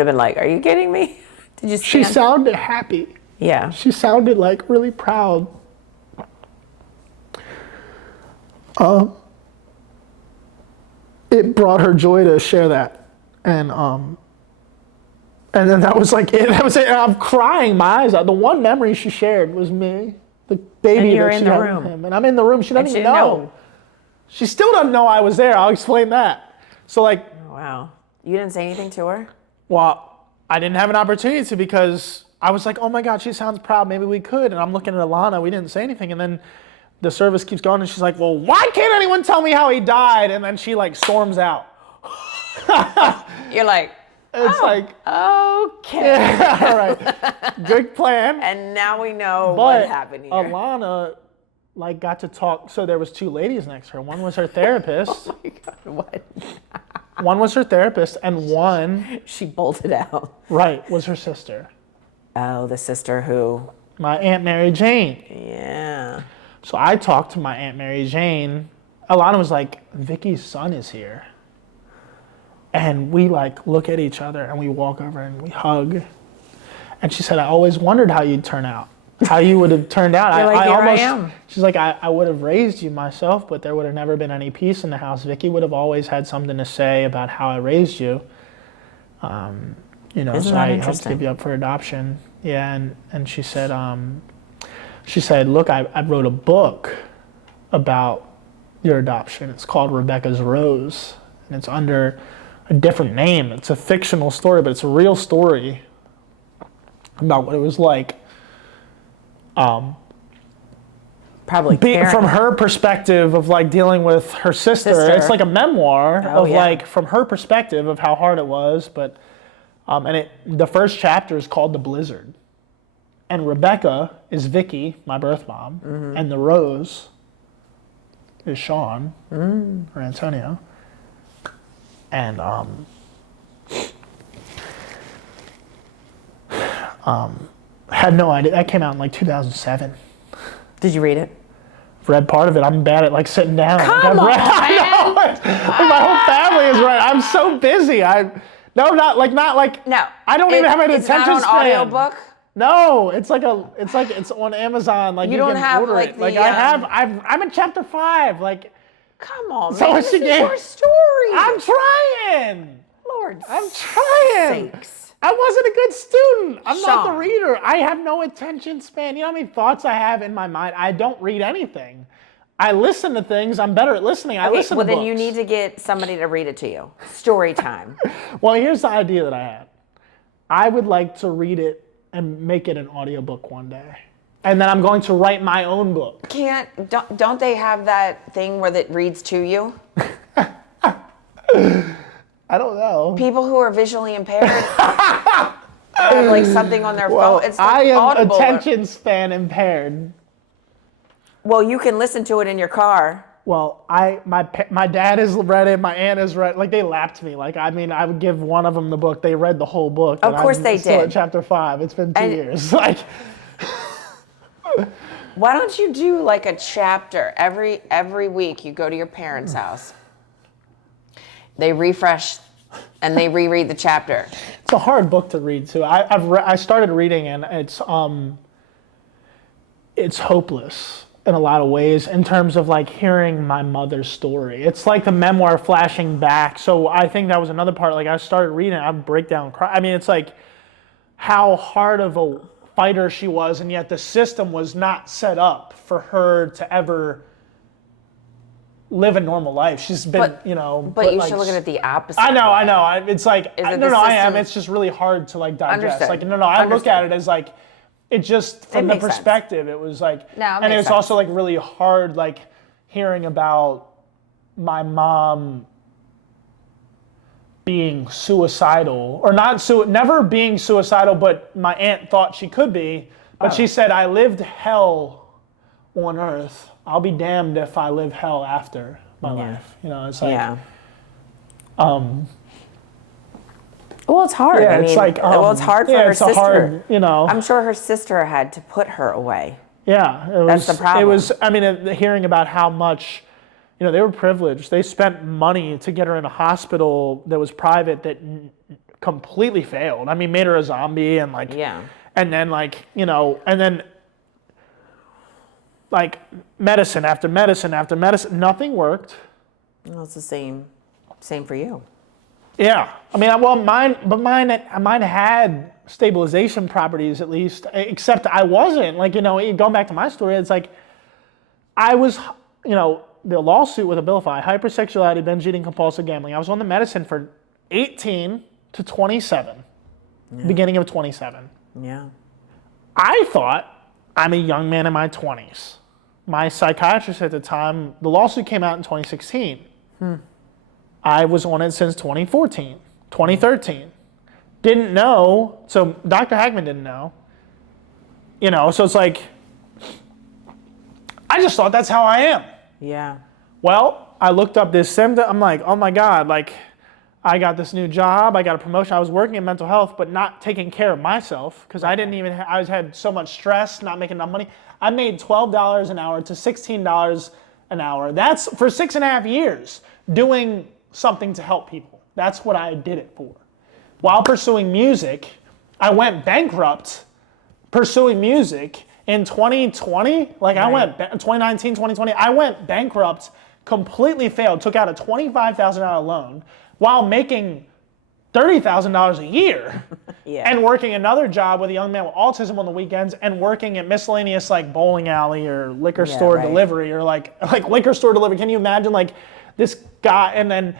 been like, are you kidding me? Did you stand? She sounded happy. Yeah. She sounded like really proud. It brought her joy to share that. And And then that was like it. That was it. And I'm crying my eyes out. The one memory she shared was me, the baby And you're that in she the had room. with him. And I'm in the room. She doesn't she even didn't know. know. She still doesn't know I was there. I'll explain that. So like, Wow. You didn't say anything to her? well, I didn't have an opportunity to because I was like, oh my God, she sounds proud. Maybe we could. And I'm looking at Alana. We didn't say anything. And then the service keeps going and she's like, well, why can't anyone tell me how he died? And then she like storms out. You're like, It's like, okay. all right, good plan. And now we know But what happened here. Alana like got to talk. So there was two ladies next to her. One was her therapist. Oh my God, what? One was her therapist, and one, She bolted out. right, was her sister. Oh, the sister who, My Aunt Mary Jane. yeah. So I talked to my Aunt Mary Jane. Alana was like, Vicky's son is here. And we like look at each other and we walk over and we hug. And she said, I always wondered how you'd turn out, how you would have turned out. You're like, "Here I am." She's like, I would have raised you myself, but there would have never been any peace in the house. Vicky would have always had something to say about how I raised you. You know, Isn't so that I helped interesting? give you up for adoption. Yeah, and she said, look, I wrote a book about your adoption. It's called Rebecca's Rose, and it's under a different name. It's a fictional story, but it's a real story about what it was like. Probably From her perspective of like dealing with her sister. It's like a memoir Oh, of yeah. like from her perspective of how hard it was. But the first chapter is called The Blizzard, and Rebecca is Vicky, my birth mom, and the rose is Sean or Antonio, and had no idea. That came out in like 2007. Did you read it? Read part of it. I'm bad at like sitting down. Come on, I know. Like, my whole family is right. I'm so busy. Not like. No. I don't even have an It's attention not on span. audiobook? No, it's on Amazon. Like You you don't can have, order like, it. Like the, I'm in chapter 5. Like Come on, So man. what's This the is game? your story. I'm trying. Lord I'm trying. sakes. I wasn't a good student. I'm not the Sean. reader. I have no attention span. You know how many thoughts I have in my mind? I don't read anything. I listen to things. I'm better at listening. I listen Well, to then books. you need to get somebody to read it to you. Story time. Well, here's the idea that I had. I would like to read it and make it an audiobook one day. And then I'm going to write my own book. Don't they have that thing where it reads to you? I don't know. People who are visually impaired have like something on their Well, phone. It's like I am Audible. attention span impaired. Well, you can listen to it in your car. Well, my dad has read it, my aunt has read. Like they lapped me. Like I would give one of them the book. They read the whole book. Of and course I'm they still did. At chapter 5. It's been 2 And- years. Like Why don't you do like a chapter every week? You go to your parents' house. They refresh, and they reread the chapter. it's a hard book to read too. I started reading and it's hopeless in a lot of ways in terms of like hearing my mother's story. It's like the memoir flashing back. So I think that was another part. Like I started reading, I'd break down and cry. I mean, it's like how hard of a fighter she was, and yet the system was not set up for her to ever live a normal life. She's been, But- you know. But you like, should look at it the opposite. I know. way. It's like, Is it no, the I am. system- It's just really hard to like digest. Understood. Like, no, I look at Understood. it as like, it just, from the makes sense. perspective, it was like, No, it and it makes was sense. also like really hard, like hearing about my mom being suicidal, or never being suicidal, but my aunt thought she could be. But she said, I lived hell on earth. I'll be damned if I live hell after my life. You know, it's like, Yeah. Well, it's hard. yeah, I it's mean, like, well, it's hard for yeah, her it's sister. a hard, you know. I'm sure her sister had to put her away. Yeah, it was, That's the problem. It was, I mean, hearing about how much, you know, they were privileged. They spent money to get her in a hospital that was private that completely failed. I mean, made her a zombie and like, Yeah. and then like, you know, and then like medicine after medicine after medicine, nothing worked. Well, it's the same for you. Yeah. I mean, well, mine had stabilization properties at least, except I wasn't. Like, going back to my story, it's like I was, the lawsuit with Abilify, hypersexuality, binge eating, compulsive gambling. I was on the medicine for 18 to 27, beginning of 27. Yeah. I thought I'm a young man in my 20s. My psychiatrist at the time, the lawsuit came out in 2016. I was on it since 2014, 2013. Didn't know, so Dr. Hackman didn't know. So it's like, I just thought that's how I am. Yeah. Well, I looked up this symptom. I'm like, oh my God, like I got this new job. I got a promotion. I was working in mental health, but not taking care of myself because I didn't even, I had so much stress, not making enough money. I made $12 an hour to $16 an hour. That's for 6.5 years doing something to help people. That's what I did it for. While pursuing music, I went bankrupt pursuing music in 2020. Like I went, 2019, 2020, I went bankrupt, completely failed, took out a $25,000 loan while making $30,000 a year and working another job with a young man with autism on the weekends and working at miscellaneous like bowling alley or liquor store delivery or like liquor store delivery. Can you imagine like this guy? And then,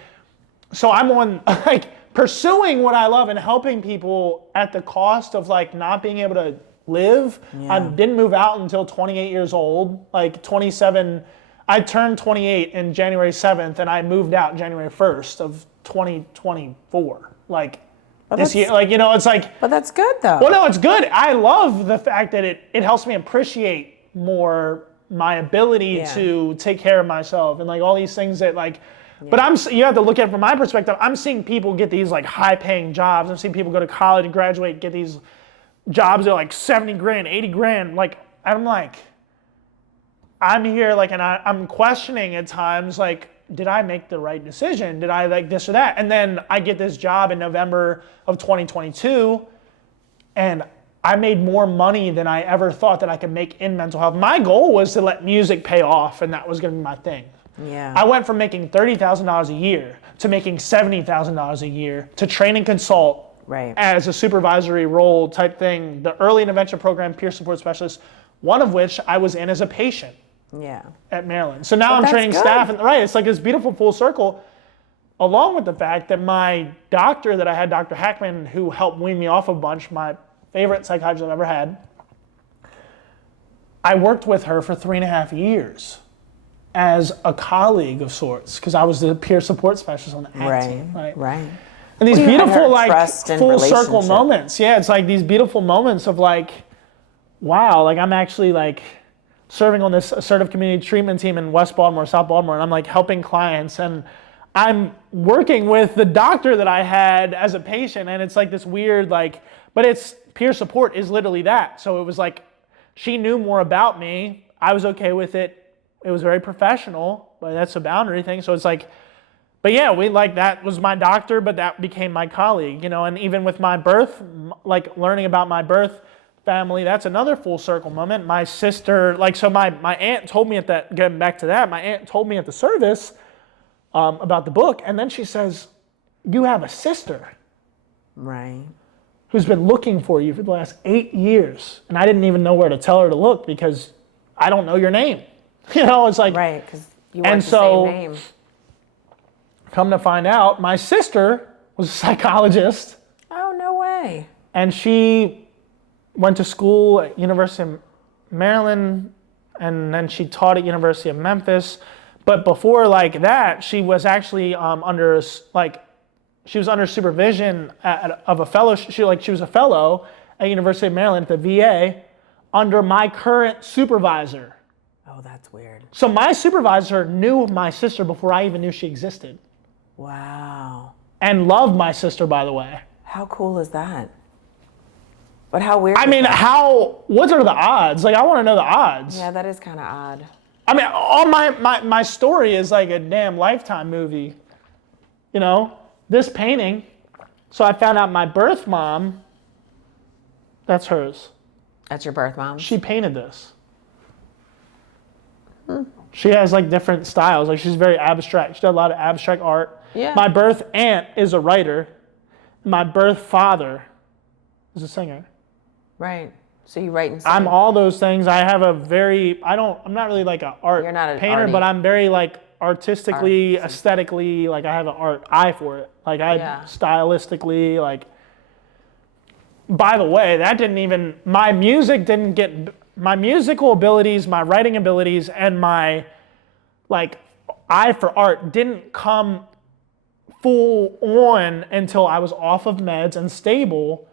so I'm on like pursuing what I love and helping people at the cost of like not being able to live. I didn't move out until 28 years old, like 27. I turned 28 in January 7th and I moved out January 1st of 2024. Like this year, like, it's like. But that's good though. Well, no, it's good. I love the fact that it helps me appreciate more my ability to take care of myself and like all these things that like, but you have to look at it from my perspective. I'm seeing people get these like high paying jobs. I'm seeing people go to college and graduate and get these jobs that are like 70 grand, 80 grand. Like, I'm like, I'm here like, and I'm questioning at times like, did I make the right decision? Did I like this or that? And then I get this job in November of 2022 and I made more money than I ever thought that I could make in mental health. My goal was to let music pay off and that was gonna be my thing. Yeah. I went from making $30,000 a year to making $70,000 a year to train and consult as a supervisory role type thing. The early intervention program, peer support specialist, one of which I was in as a patient. At Maryland. So now I'm training staff, and it's like this beautiful full circle, along with the fact that my doctor that I had, Dr. Hackman, who helped wean me off a bunch, my favorite psychiatrist I've ever had, I worked with her for 3.5 years as a colleague of sorts, because I was the peer support specialist on the team. Right. And these beautiful, like, full circle moments. Yeah, it's like these beautiful moments of like, wow, like I'm actually like, serving on this assertive community treatment team in West Baltimore, South Baltimore, and I'm like helping clients and I'm working with the doctor that I had as a patient and it's like this weird like, but it's peer support is literally that. So it was like, she knew more about me. I was okay with it. It was very professional, but that's a boundary thing. So it's like, but yeah, that was my doctor, but that became my colleague, and even with my birth, like learning about my birth family, that's another full circle moment. My sister, like, so my aunt told me getting back to that, my aunt told me at the service about the book, and then she says, you have a sister. Who's been looking for you for the last 8 years. And I didn't even know where to tell her to look because I don't know your name. It's like. Because you weren't the same name. Come to find out, my sister was a psychologist. Oh, no way. And she went to school at University of Maryland, and then she taught at University of Memphis. But before like that, she was actually under supervision of a fellowship. She was a fellow at University of Maryland at the VA under my current supervisor. Oh, that's weird. So my supervisor knew my sister before I even knew she existed. Wow. And loved my sister, by the way. How cool is that? But how weird. I mean, what are the odds? Like, I want to know the odds. Yeah, that is kind of odd. I mean, all my story is like a damn Lifetime movie. This painting. So I found out my birth mom, that's hers. That's your birth mom? She painted this. She has like different styles. Like she's very abstract. She did a lot of abstract art. Yeah. My birth aunt is a writer. My birth father is a singer. Right. So you write and sing. I'm all those things. I have a very, I'm not really like an art You're not an painter, arty. but I'm very like artistically, aesthetically, like I have an art eye for it. Like stylistically, like, by the way, my musical abilities, my writing abilities, and my like eye for art didn't come full on until I was off of meds and stable.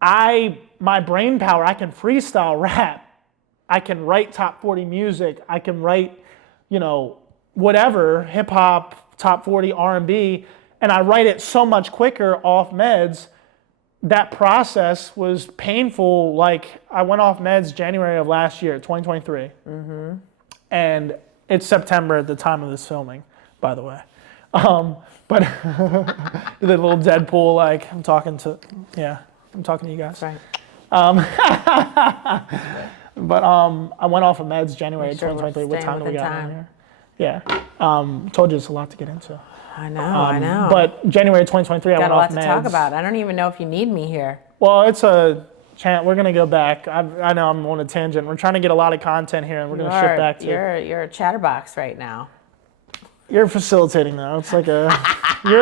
My brain power, I can freestyle rap. I can write top 40 music. I can write, whatever, hip hop, top 40 R&B, and I write it so much quicker off meds. That process was painful. Like I went off meds January of last year, 2023. Mm-hmm. And it's September at the time of this filming, by the way. But the little Deadpool, like I'm talking to you guys. Right. But I went off of meds January Make sure 2023. we're What time do we staying got within on time. here? Yeah. Told you it's a lot to get into. I know. But January 2023, I got went a lot off to meds. talk about. I don't even know if you need me here. Well, it's a chant. We're gonna go back. I know I'm on a tangent. We're trying to get a lot of content here, and we're gonna shift back to. You're a chatterbox right now. You're facilitating though. It's like you're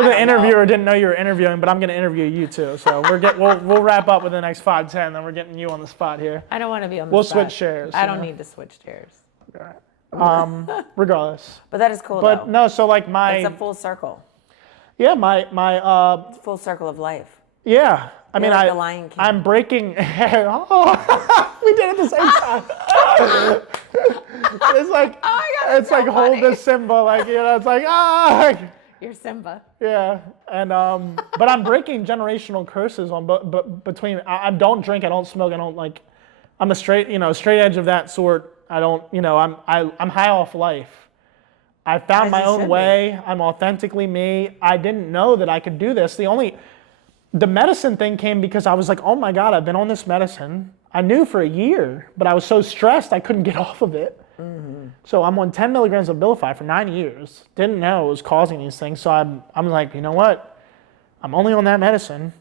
the interviewer. Didn't know you were interviewing, but I'm gonna interview you too. So we'll wrap up within the next 5-10. Then we're getting you on the spot here. I don't want to be on the We'll spot. switch chairs. I don't need to switch chairs. Regardless. But that is cool, But though. no, so like It's a full circle. my Full circle of life. yeah. I mean, like the Lion King. I'm breaking. Oh, we did it at the same time. It's like, it's like hold this Simba, like it's like You're Simba. yeah, and but I'm breaking generational curses on between. I don't drink, I don't smoke, I don't like. I'm a straight edge of that sort. I don't, I'm high off life. I found my own way. I'm authentically me. I didn't know that I could do this. The medicine thing came because I was like, oh my God, I've been on this medicine. I knew for a year, but I was so stressed I couldn't get off of it. Mm-hmm. So I'm on 10 milligrams of Abilify for 9 years. Didn't know it was causing these things. So I'm like, you know what? I'm only on that medicine.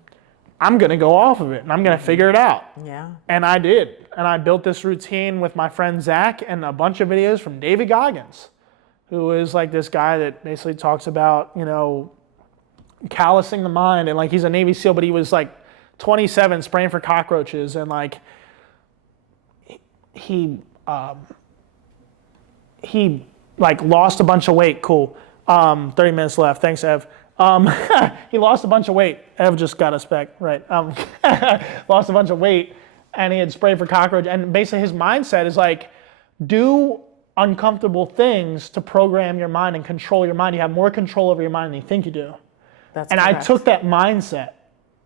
I'm gonna go off of it and I'm gonna figure it out. Yeah. And I did. And I built this routine with my friend Zach and a bunch of videos from David Goggins, who is like this guy that basically talks about, callousing the mind, and like he's a Navy SEAL, but he was like 27 spraying for cockroaches, and like he like lost a bunch of weight. Cool. 30 minutes left. Thanks, Ev. He lost a bunch of weight. Ev just got a spec, right? Lost a bunch of weight, and he had sprayed for cockroach. And basically his mindset is like, do uncomfortable things to program your mind and control your mind. You have more control over your mind than you think you do. That's and correct. I took that mindset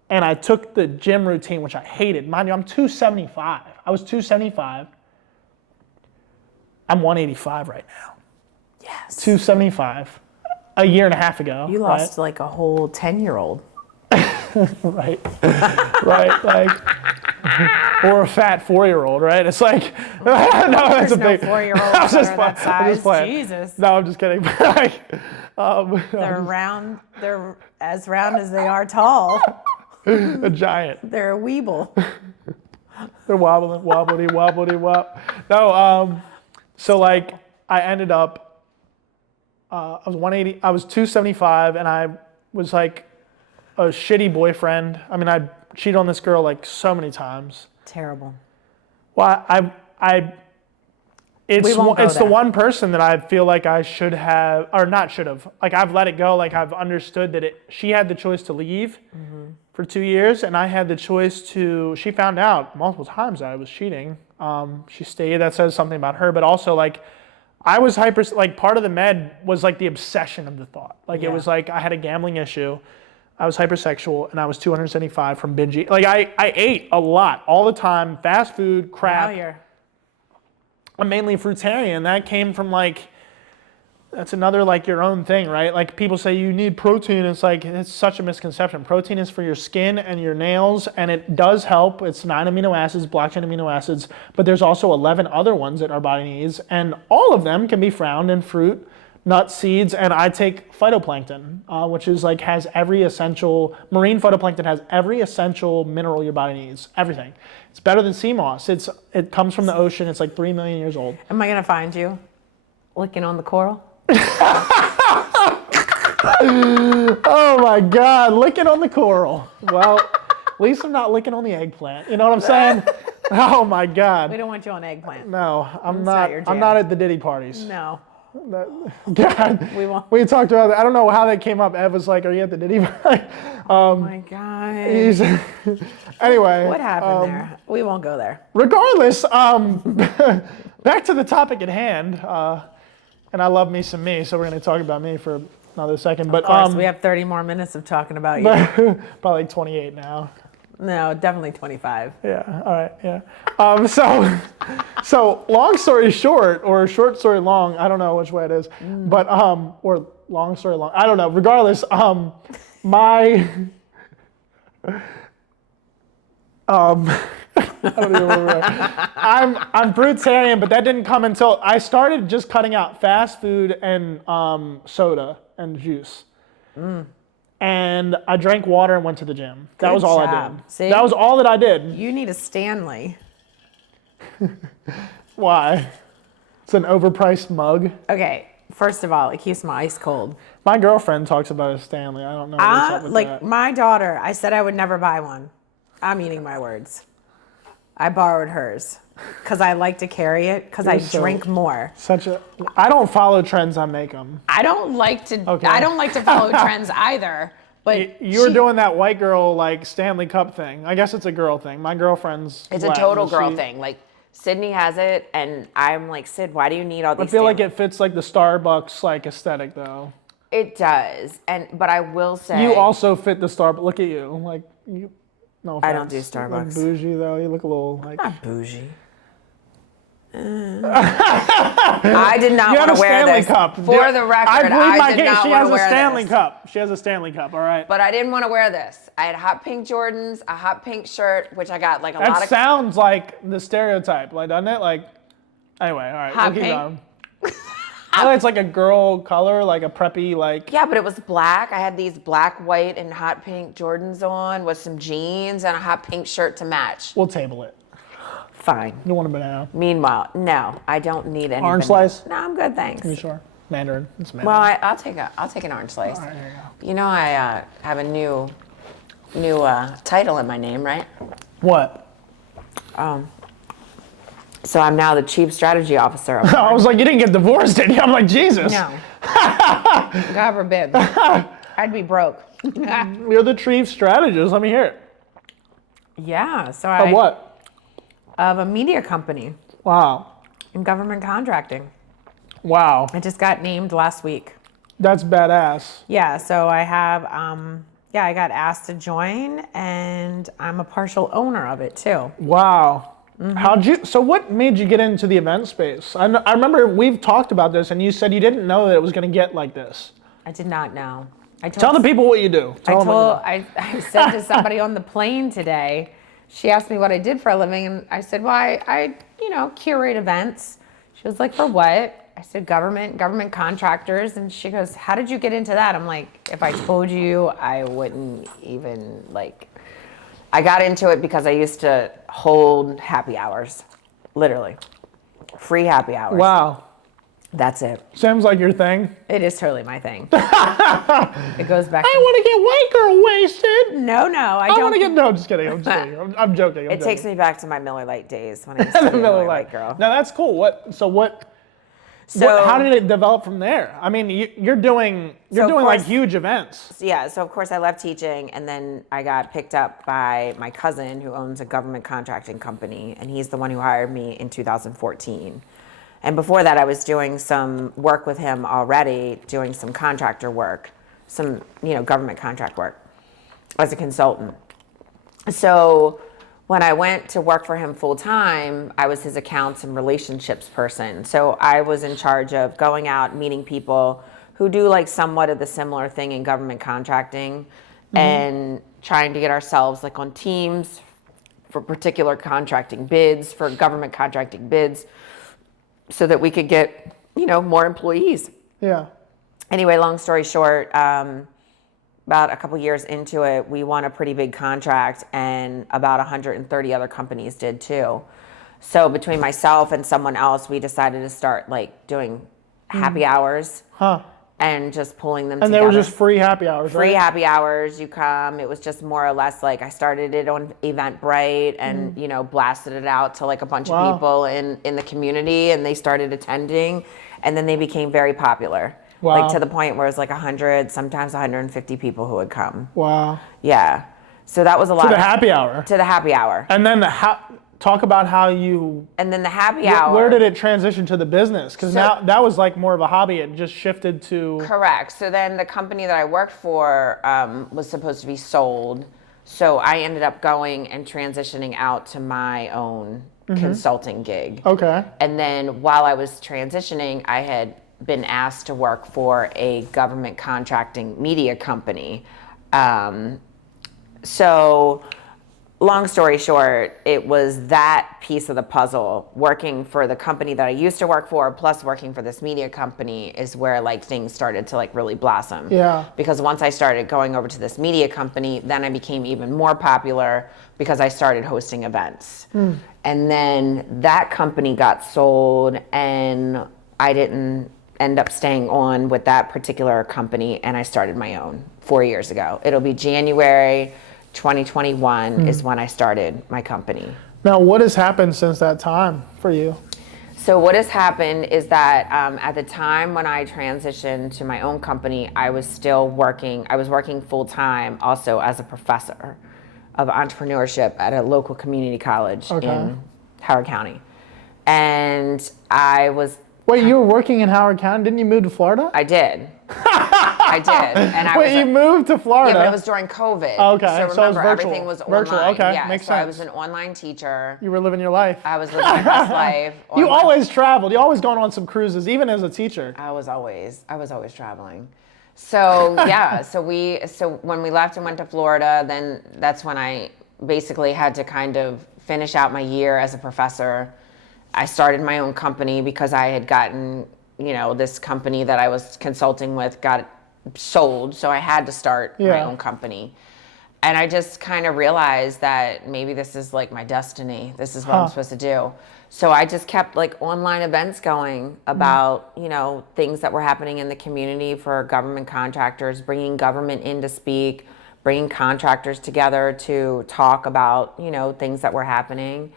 and I took the gym routine, which I hated. Mind you, I'm 275. I was 275. I'm 185 right now. Yes. 275. A year and a half ago. You lost like a whole 10-year-old. Right. Right. Like, or a fat 4-year-old, right? It's like, no, that's a big. 4-year-olds that are that size. Jesus. No, I'm just kidding. Like, They're round. They're as round as they are tall. a giant. They're a weeble. They're wobbling, wobbly wop. No, so like I ended up, I was 180, I was 275, and I was like a shitty boyfriend. I mean, I cheated on this girl like so many times. Terrible. Well, it's We won't go the there. one person that I feel like I should have, or not should have, like I've let it go, like I've understood that she had the choice to leave for 2 years, and I had the choice to, she found out multiple times that I was cheating. She stayed, that says something about her, but also like, I was part of the med was like the obsession of the thought. Like it was like, I had a gambling issue, I was hypersexual, and I was 275 from binge eating. Like I ate a lot, all the time, fast food, crap. Now you're. I'm mainly fruitarian. That came from like that's another like your own thing, right? Like people say you need protein. It's like, it's such a misconception. Protein is for your skin and your nails, and it does help. It's 9 amino acids, block chain amino acids, but there's also 11 other ones that our body needs, and all of them can be found in fruit, nuts, seeds, and I take phytoplankton, which is like has every essential, marine phytoplankton has every essential mineral your body needs, everything. It's better than sea moss. It comes from the ocean. It's like 3 million years old. Am I gonna find you licking on the coral? Oh my God, licking on the coral. Well, at least I'm not licking on the eggplant. You know what I'm saying? Oh my God. We don't want you on eggplant. No, I'm That's not your I'm jam. not at the Diddy parties. No. God, We won't. we talked about that. I don't know how that came up. Ev was like, "Are you at the Diddy party?" Oh my God. Anyway. What happened there? We won't go there. Regardless, back to the topic at hand. And I love me some me, so we're going to talk about me for another second. But Of course, we have 30 more minutes of talking about you. probably like 28 now. No, definitely 25. Yeah. All right. Yeah. So long story short, or short story long, I don't know which way it is, but or long story long, I don't know. Regardless, my I don't even remember. I'm fruitarian, but that didn't come until I started just cutting out fast food and soda and juice. And I drank water and went to the gym. That Good was all I job. did. See? That was all that I did. You need a Stanley. Why? It's an overpriced mug. Okay, first of all, it keeps my ice cold. My girlfriend talks about a Stanley. I don't know what's up with that. My daughter, I said I would never buy one. I'm eating my words. I borrowed hers because I like to carry it because I so- drink more. I don't follow trends, I make them. I don't like to. Okay. I don't like to follow trends either. But You were doing that white girl like Stanley Cup thing. I guess it's a girl thing. My girlfriend's it's a black, total but girl she- thing. Like Sydney has it, and I'm like, Sid, why do you need all I these? feel like things? it fits like the Starbucks like aesthetic though. It does, but I will say You also fit the Starbucks. Look at you, like you. No, I don't do offense. You look Starbucks. bougie though. You look a little like. Not bougie. I did not You have want a to wear Stanley this. Cup. For the record, I plead my did case. not She want has to a wear Stanley this. Cup. She has a Stanley Cup. All right. But I didn't want to wear this. I had hot pink Jordans, a hot pink shirt, which I got like a lot That of. sounds like the stereotype, like doesn't it? Like, anyway, all right. Hot we'll keep pink? going. I know it's like a girl color, like a preppy, like. Yeah, but it was black. I had these black, white, and hot pink Jordans on with some jeans and a hot pink shirt to match. We'll table it. Fine. You don't want a banana? Meanwhile, no, I don't need any. Orange banana. slice? No, I'm good, thanks. You sure? Mandarin. It's Mandarin. Well, I'll take an orange slice. All right, there you You know, I have a new title in my name, right? go. What? So I'm now the chief strategy officer. Of I was like, you didn't get divorced, did you? I'm like, Jesus. No. God forbid. I'd be broke. You're the chief strategist. Let me hear it. Yeah, so Of what? Of a media company Wow. in government contracting. Wow. I just got named last week. That's badass. Yeah, so I have, I got asked to join, and I'm a partial owner of it too. Wow. So what made you get into the event space? I remember we've talked about this and you said you didn't know that it was going to get like this. I did not know. I told Tell the people what you do. Tell them what I said to somebody on the plane today, she asked me what I did for a living, and I said, well, I curate events. She was like, for what? I said, government contractors. And she goes, how did you get into that? I'm like, if I told you, I wouldn't even I got into it because I used to hold happy hours, literally, free happy hours. Wow. That's it. Sounds like your thing. It is totally my thing. It goes back. I want to get white girl wasted. No, I I don't. want to get, no, just kidding. I'm just kidding. I'm joking. It takes me back to my Miller Lite days when I used to be a Miller Miller Lite Lite girl. No, that's cool. So how did it develop from there? I mean, you're doing of like course- huge events. Yeah, so of course I left teaching, and then I got picked up by my cousin who owns a government contracting company, and he's the one who hired me in 2014. And before that, I was doing some work with him already, doing some contractor work, some government contract work as a consultant. So when I went to work for him full time, I was his accounts and relationships person. So I was in charge of going out, meeting people who do like somewhat of the similar thing in government contracting, and trying to get ourselves like on teams for particular contracting bids, for government contracting bids, so that we could get, more employees. Yeah. Anyway, long story short, about a couple years into it, we won a pretty big contract, and about 130 other companies did too. So between myself and someone else, we decided to start like doing happy hours and just pulling them And together. they were just free happy hours, Free right? happy hours, you come. It was just more or less like I started it on Eventbrite and, blasted it out to like a bunch of people in the community, and they started attending, and then they became very popular. Wow. Like to the point where it was like 100, sometimes 150 people who would come. Wow. Yeah. So that was a lot. To the happy hour. To the happy hour. And then talk about how you, And then the happy hour. where did it transition to the business? Because now that was like more of a hobby. It just shifted to. Correct. So then the company that I worked for was supposed to be sold. So I ended up going and transitioning out to my own consulting gig. Okay. And then while I was transitioning, I had been asked to work for a government contracting media company. So long story short, it was that piece of the puzzle, working for the company that I used to work for, plus working for this media company, is where like things started to like really blossom. Yeah. Because once I started going over to this media company, then I became even more popular because I started hosting events. And then that company got sold, and I didn't end up staying on with that particular company, and I started my own 4 years ago. It'll be January 2021 is when I started my company. Now, what has happened since that time for you? So what has happened is that at the time when I transitioned to my own company, I was still working. I was working full time also as a professor of entrepreneurship at a local community college in Howard County. And I was... Wait, you were working in Howard County? Didn't you move to Florida? I did. I did. And I Wait, you moved to Florida? Yeah, but it was during COVID. Okay, So so it was remember, virtual. everything was Virtual, online. okay, Yeah, makes so I sense. was an online teacher. You were living your life. I was living my best life. You online. always traveled. You always going on some cruises, even as a teacher. I was always traveling. So yeah, so when we left and went to Florida, then that's when I basically had to kind of finish out my year as a professor. I started my own company because I had gotten, this company that I was consulting with got sold, so I had to start my own company. And I just kind of realized that maybe this is like my destiny. This is what I'm supposed to do. So I just kept like online events going about, things that were happening in the community for government contractors, bringing government in to speak, bringing contractors together to talk about, things that were happening.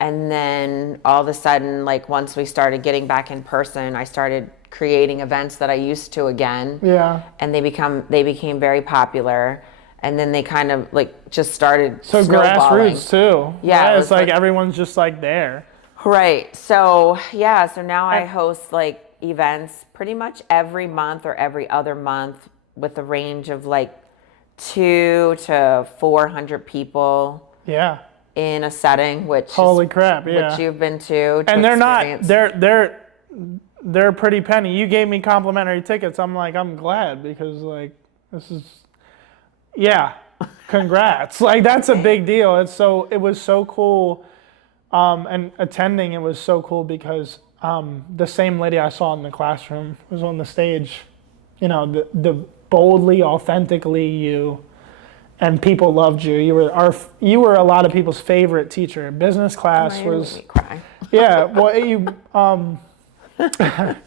And then all of a sudden, like once we started getting back in person, I started creating events that I used to again. Yeah. And they became very popular. And then they kind of like just started So snowballing. grassroots too. Yeah, Right? it It's was like like- everyone's just like there. Right. So yeah, so now I host like events pretty much every month or every other month with a range of like 200 to 400 people Yeah. in a setting, which Holy is, crap, yeah. which you've been to And they're experience. not, they're a pretty penny. You gave me complimentary tickets. I'm glad because like, this is, yeah, congrats. Like that's a big deal. It was so cool. And attending, it was so cool because the same lady I saw in the classroom was on the stage, the boldly, authentically you, and people loved you. You were a lot of people's favorite teacher. Business class You was, made me cry. yeah. Well,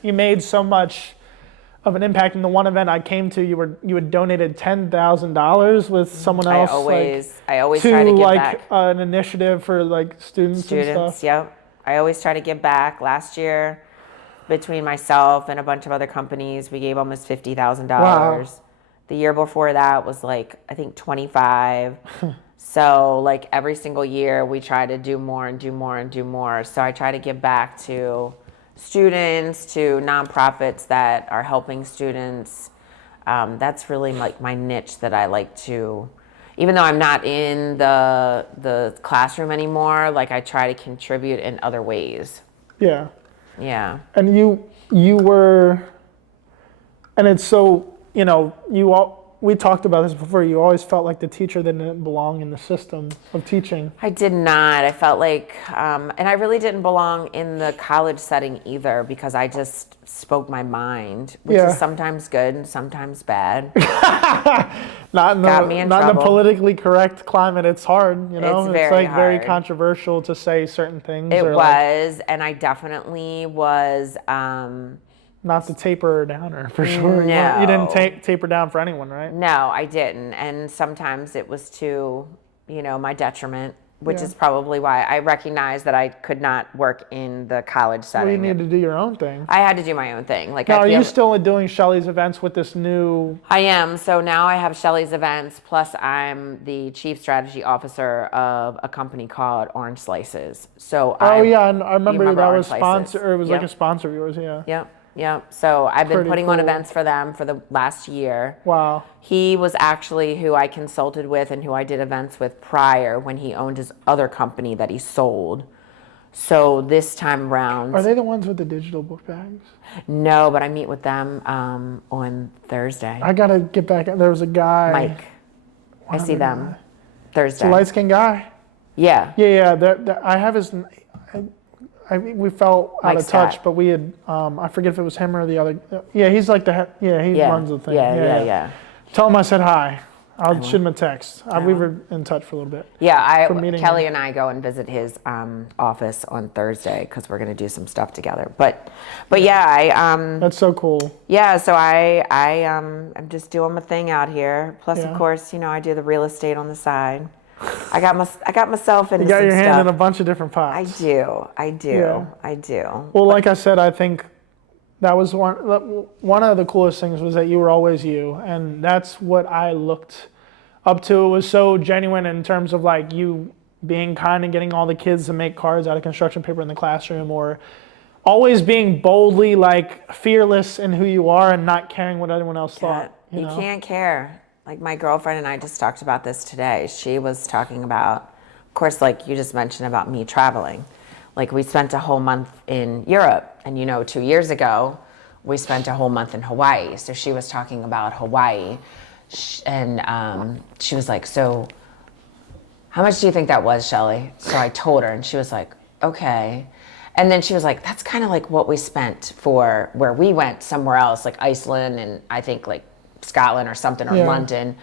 you made so much of an impact. In the one event I came to, you had donated $10,000 with someone else. I always try to give back. An initiative for like students and stuff. Yep. I always try to give back. Last year, between myself and a bunch of other companies, we gave almost $50,000. Wow. The year before that was like, I think 25. So like every single year we try to do more and do more and do more. So I try to give back to students, to nonprofits that are helping students. That's really like my niche that I like to, even though I'm not in the classroom anymore, like I try to contribute in other ways. Yeah. Yeah. And you were, and it's so, we talked about this before, you always felt like the teacher that didn't belong in the system of teaching. I did not. I felt like, and I really didn't belong in the college setting either, because I just spoke my mind, which Yeah. is sometimes good and sometimes bad. Not in Got me in the trouble. politically correct climate. It's hard, It's very like very hard. controversial to say certain things. It or was, and I definitely was. Not to taper her down, or for sure. No. You didn't taper down for anyone, right? No, I didn't. And sometimes it was to, my detriment, which Yeah. is probably why I recognized that I could not work in the college Well, setting. you need to do your own thing. I had to do my own thing. Like, Now, I are feel you still doing Shelley's events with this new? I am. So now I have Shelley's events, plus I'm the chief strategy officer of a company called Orange Slices. So Oh yeah, and I remember that Orange was Slices? sponsor. Or it was like Yep. a sponsor of yours. Yeah. Yep. Yep. So I've been Pretty putting on cool. events for them for the last year. Wow. He was actually who I consulted with and who I did events with prior when he owned his other company that he sold. So this time around, Are they the ones with the digital book bags? no, but I meet with them on Thursday. I gotta get back. There was a guy. Mike, I see them Thursday. The light skinned guy. Yeah. Yeah. I have his. We fell out Mike of touch, Scott. but we had. I forget if it was him or the other. Yeah, he's like the. Yeah, he Yeah. runs the thing. Yeah. Tell him I said hi. I'll shoot him a text. We were in touch for a little bit. Yeah, meeting Kelly him. and I go and visit his office on Thursday because we're gonna do some stuff together. But yeah, That's so cool. so I'm just doing my thing out here. Plus, Yeah. of course, I do the real estate on the side. I got myself into You got some your hand stuff. in a bunch of different I pots. do. Yeah. I do. Well, like I said, I think that was one of the coolest things was that you were always you, and that's what I looked up to. It was so genuine in terms of like you being kind and getting all the kids to make cards out of construction paper in the classroom, or always being boldly like fearless in who you are and not caring what anyone else thought. You know? can't care. Like my girlfriend and I just talked about this today. She was talking about, of course, like you just mentioned about me traveling. Like we spent a whole month in Europe, and 2 years ago, we spent a whole month in Hawaii. So she was talking about Hawaii, and she was like, "So, how much do you think that was, Shelley?" So I told her, and she was like, "Okay." And then she was like, "That's kind of like what we spent for where we went somewhere else, like Iceland, and I think like Scotland or something, or Yeah. London."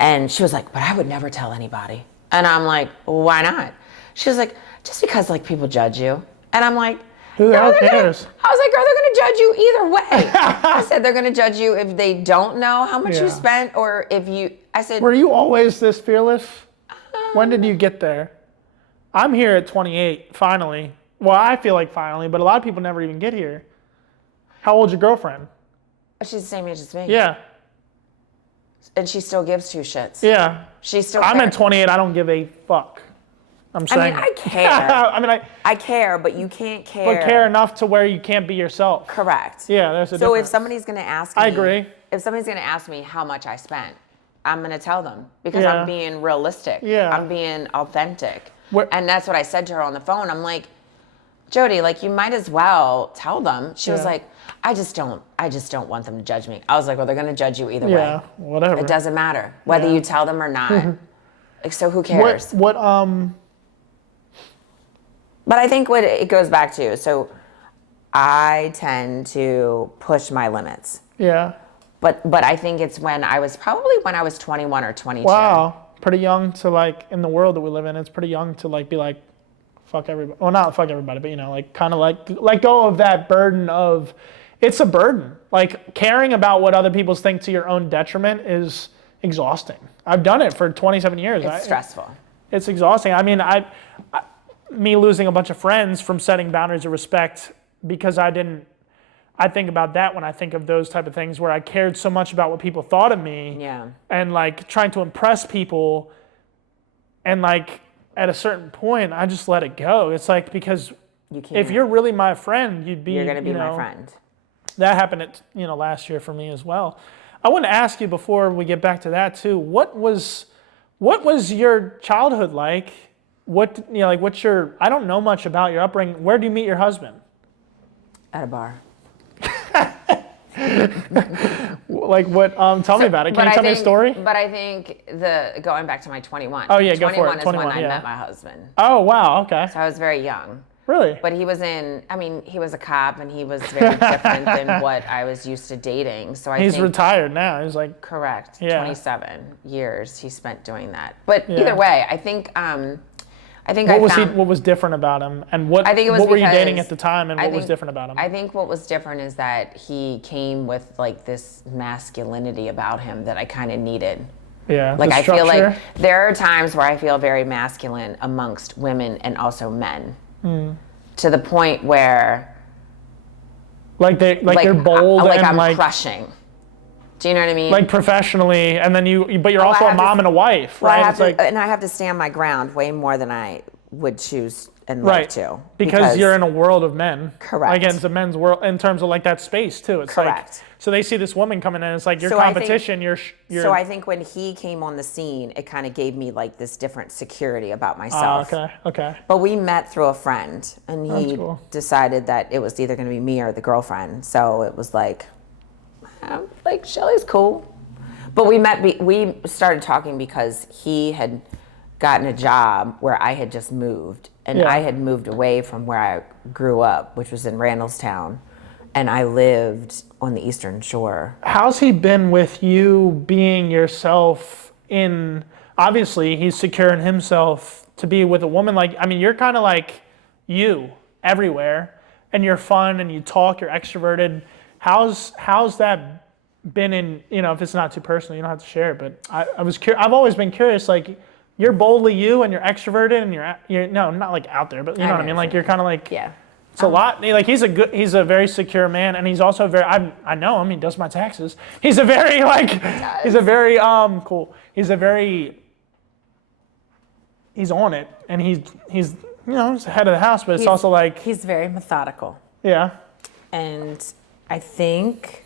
And she was like, "But I would never tell anybody." And I'm like, well, "Why not?" She was like, "Just because like people judge you." And I'm like, Who the hell they're gonna- cares? I was like, "Girl, they're gonna judge you either way." I said, "They're gonna judge you if they don't know how much Yeah. you spent, or if you," I said, Were you always this fearless? When did you get there? I'm here at 28, finally. Well, I feel like finally, but a lot of people never even get here. How old's your girlfriend? "She's the same age as me." Yeah. And she still gives two shits. Yeah. She still I'm cares. at 28. I don't give a fuck. I'm I saying. mean, I care. I mean, I care, but you can't care. but care enough to where you can't be yourself. Correct. Yeah, there's a So difference. if somebody's going to ask me, I agree. If somebody's going to ask me how much I spent, I'm going to tell them because Yeah. I'm being realistic. Yeah. I'm being authentic. Where- And that's what I said to her on the phone. I'm like, "Jody, like you might as well tell them." She was Yeah. like, I just don't want them to judge me." I was like, "Well, they're going to judge you either Yeah, way. whatever. It doesn't matter whether Yeah. you tell them or not. Like, so who cares? But I think what it goes back to, so I tend to push my limits. Yeah. But I think it's when I was 21 or 22. Wow. Pretty young to like, in the world that we live in, it's pretty young to like be like, fuck everybody. Well, not fuck everybody, but like kind of like let go of that burden of, it's a burden. Like caring about what other people think to your own detriment is exhausting. I've done it for 27 years. It's stressful. It's exhausting. I mean, me losing a bunch of friends from setting boundaries of respect because I think about that when I think of those type of things where I cared so much about what people thought of me. Yeah. And like trying to impress people, and like at a certain point I just let it go. It's like, because You can't. if you're really my friend, you're going to be my friend. That happened at last year for me as well. I want to ask you before we get back to that too, what was What was your childhood like? What, like, I don't know much about your upbringing. Where do you meet your husband? At a bar. Like, what, tell me about it. Can you tell me a story? But I think going back to my 21. Oh, yeah, go for it. 21 is 21, when I yeah. met my husband. Oh, wow, okay. So I was very young. Really? But he was he was a cop and he was very different than what I was used to dating. So He's think, retired now. He's like, correct. Yeah. 27 years he spent doing that. But Yeah. either way, I think what was different about him, and what were you dating at the time, and what was different about him? I think what was different is that he came with like this masculinity about him that I kind of needed. Yeah. Like the I feel like structure? there are times where I feel very masculine amongst women and also men. To the point where they're bold like and I'm crushing. Do you know what I mean? like professionally, and then but you're also a mom and a wife, Well, right? and I have to stand my ground way more than I would choose and like right, to. because you're in a world of men. Correct. Again, it's a men's world in terms of like that space too. It's Correct. Like, so they see this woman coming in, it's like your So I think- competition. You're So I think when he came on the scene, it kind of gave me like this different security about myself. okay. But we met through a friend, and he cool. decided that it was either going to be me or the girlfriend. So it was like Shelley's cool. But we started talking because he had gotten a job where I had just moved, and Yeah. I had moved away from where I grew up, which was in Randallstown, and I lived on the Eastern Shore. How's he been with you being yourself obviously he's secure in himself to be with a woman you're kind of like you everywhere, and you're fun and you talk, you're extroverted. How's that been in, if it's not too personal, you don't have to share it, but I've always been curious, like, you're boldly you and you're extroverted and you're no, not like out there, but you know what I mean? Like, you're kind of like, Yeah. it's a lot. Like, he's a very secure man, and he's also I know him, he does my taxes. He's a very, cool. He's on it, and he's he's the head of the house, but it's also like, He's very methodical. yeah. And I think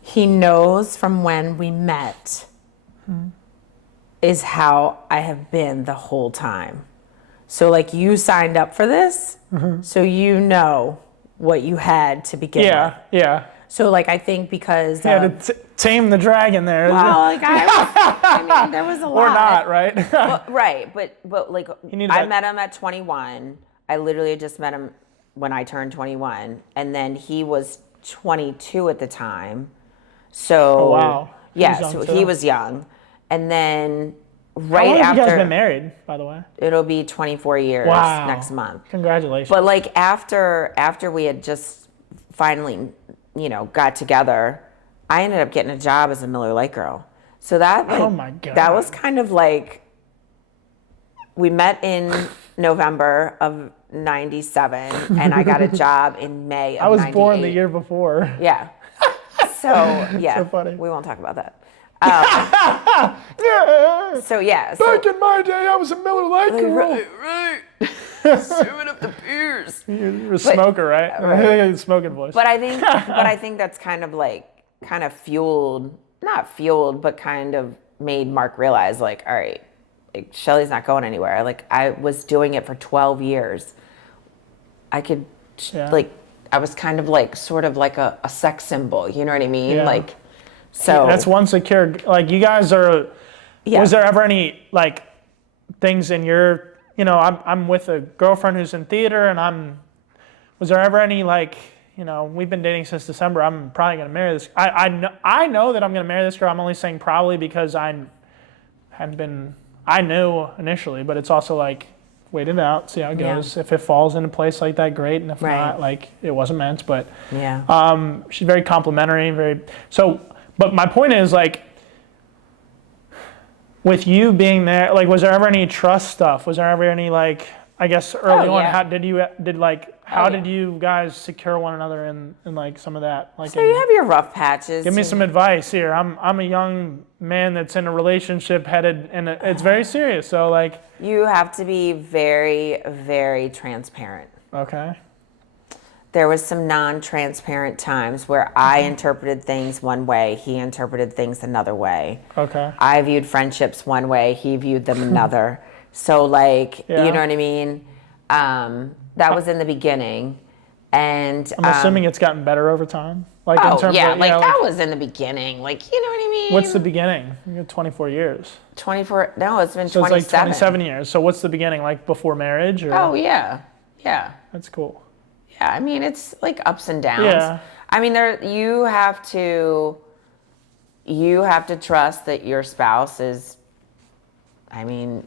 he knows from when we met is how I have been the whole time. So like, you signed up for this, so you know what you had to begin with. Yeah. So like, I think because Yeah, to tame the dragon there. well, like I mean, there was a lot. Or not, right? Well, right, but like needed I that- met him at 21. I literally just met him when I turned 21, and then he was 22 at the time. So Oh, wow. He was yeah, young, so too. he was young, and then How long right have you guys been after married, by the way? it'll be 24 years Wow. next month. Congratulations. But like after we had just finally, got together, I ended up getting a job as a Miller Lite girl. So that Oh my God. that was kind of like, we met in November of 97 and I got a job in May of 98. I was born the year before. Yeah. So yeah, So funny. we won't talk about that. Yeah. So yeah, Back in my day, I was a Miller Lite girl. right. Serving up the beers. You're a smoker, right? Smoking voice. But I think that's kind of fueled, not fueled, but kind of made Mark realize, like, all right, like, Shelley's not going anywhere. Like, I was doing it for 12 years. I could, Yeah. like, I was kind of like, sort of like a sex symbol. You know what I mean? Yeah. Like, so That's one secure, like, you guys are, Yeah. was there ever any, like, things in your, I'm with a girlfriend who's in theater, and was there ever any, like, we've been dating since December, I'm probably going to marry this, I know that I'm going to marry this girl. I'm only saying probably because I knew initially, but it's also like, wait it out, see how it goes. If it falls into place like that, great, and if Right. not, like, it wasn't meant, but yeah. she's very complimentary, but my point is, like, with you being there, like, was there ever any trust stuff? Was there ever any, like, I guess early on, yeah. how did you guys secure one another in like some of that? Like, So you have your rough patches. give me some advice here. I'm a young man that's in a relationship headed, and it's very serious. So, like, You have to be very, very transparent. okay, there was some non-transparent times where I interpreted things one way, he interpreted things another way. Okay. I viewed friendships one way, he viewed them another. So like, Yeah. you know what I mean? That was in the beginning. And I'm assuming it's gotten better over time. Like in oh terms yeah, of, like yeah, that was in the beginning. Like, you know what I mean? what's the beginning? You got 24 years. 24, no, it's been So 27. it's like 27 years. So what's the beginning? Like before marriage? Or? Oh yeah, yeah. That's cool. Yeah, I mean, it's like ups and downs. Yeah. I mean, you have to trust that your spouse is, I mean,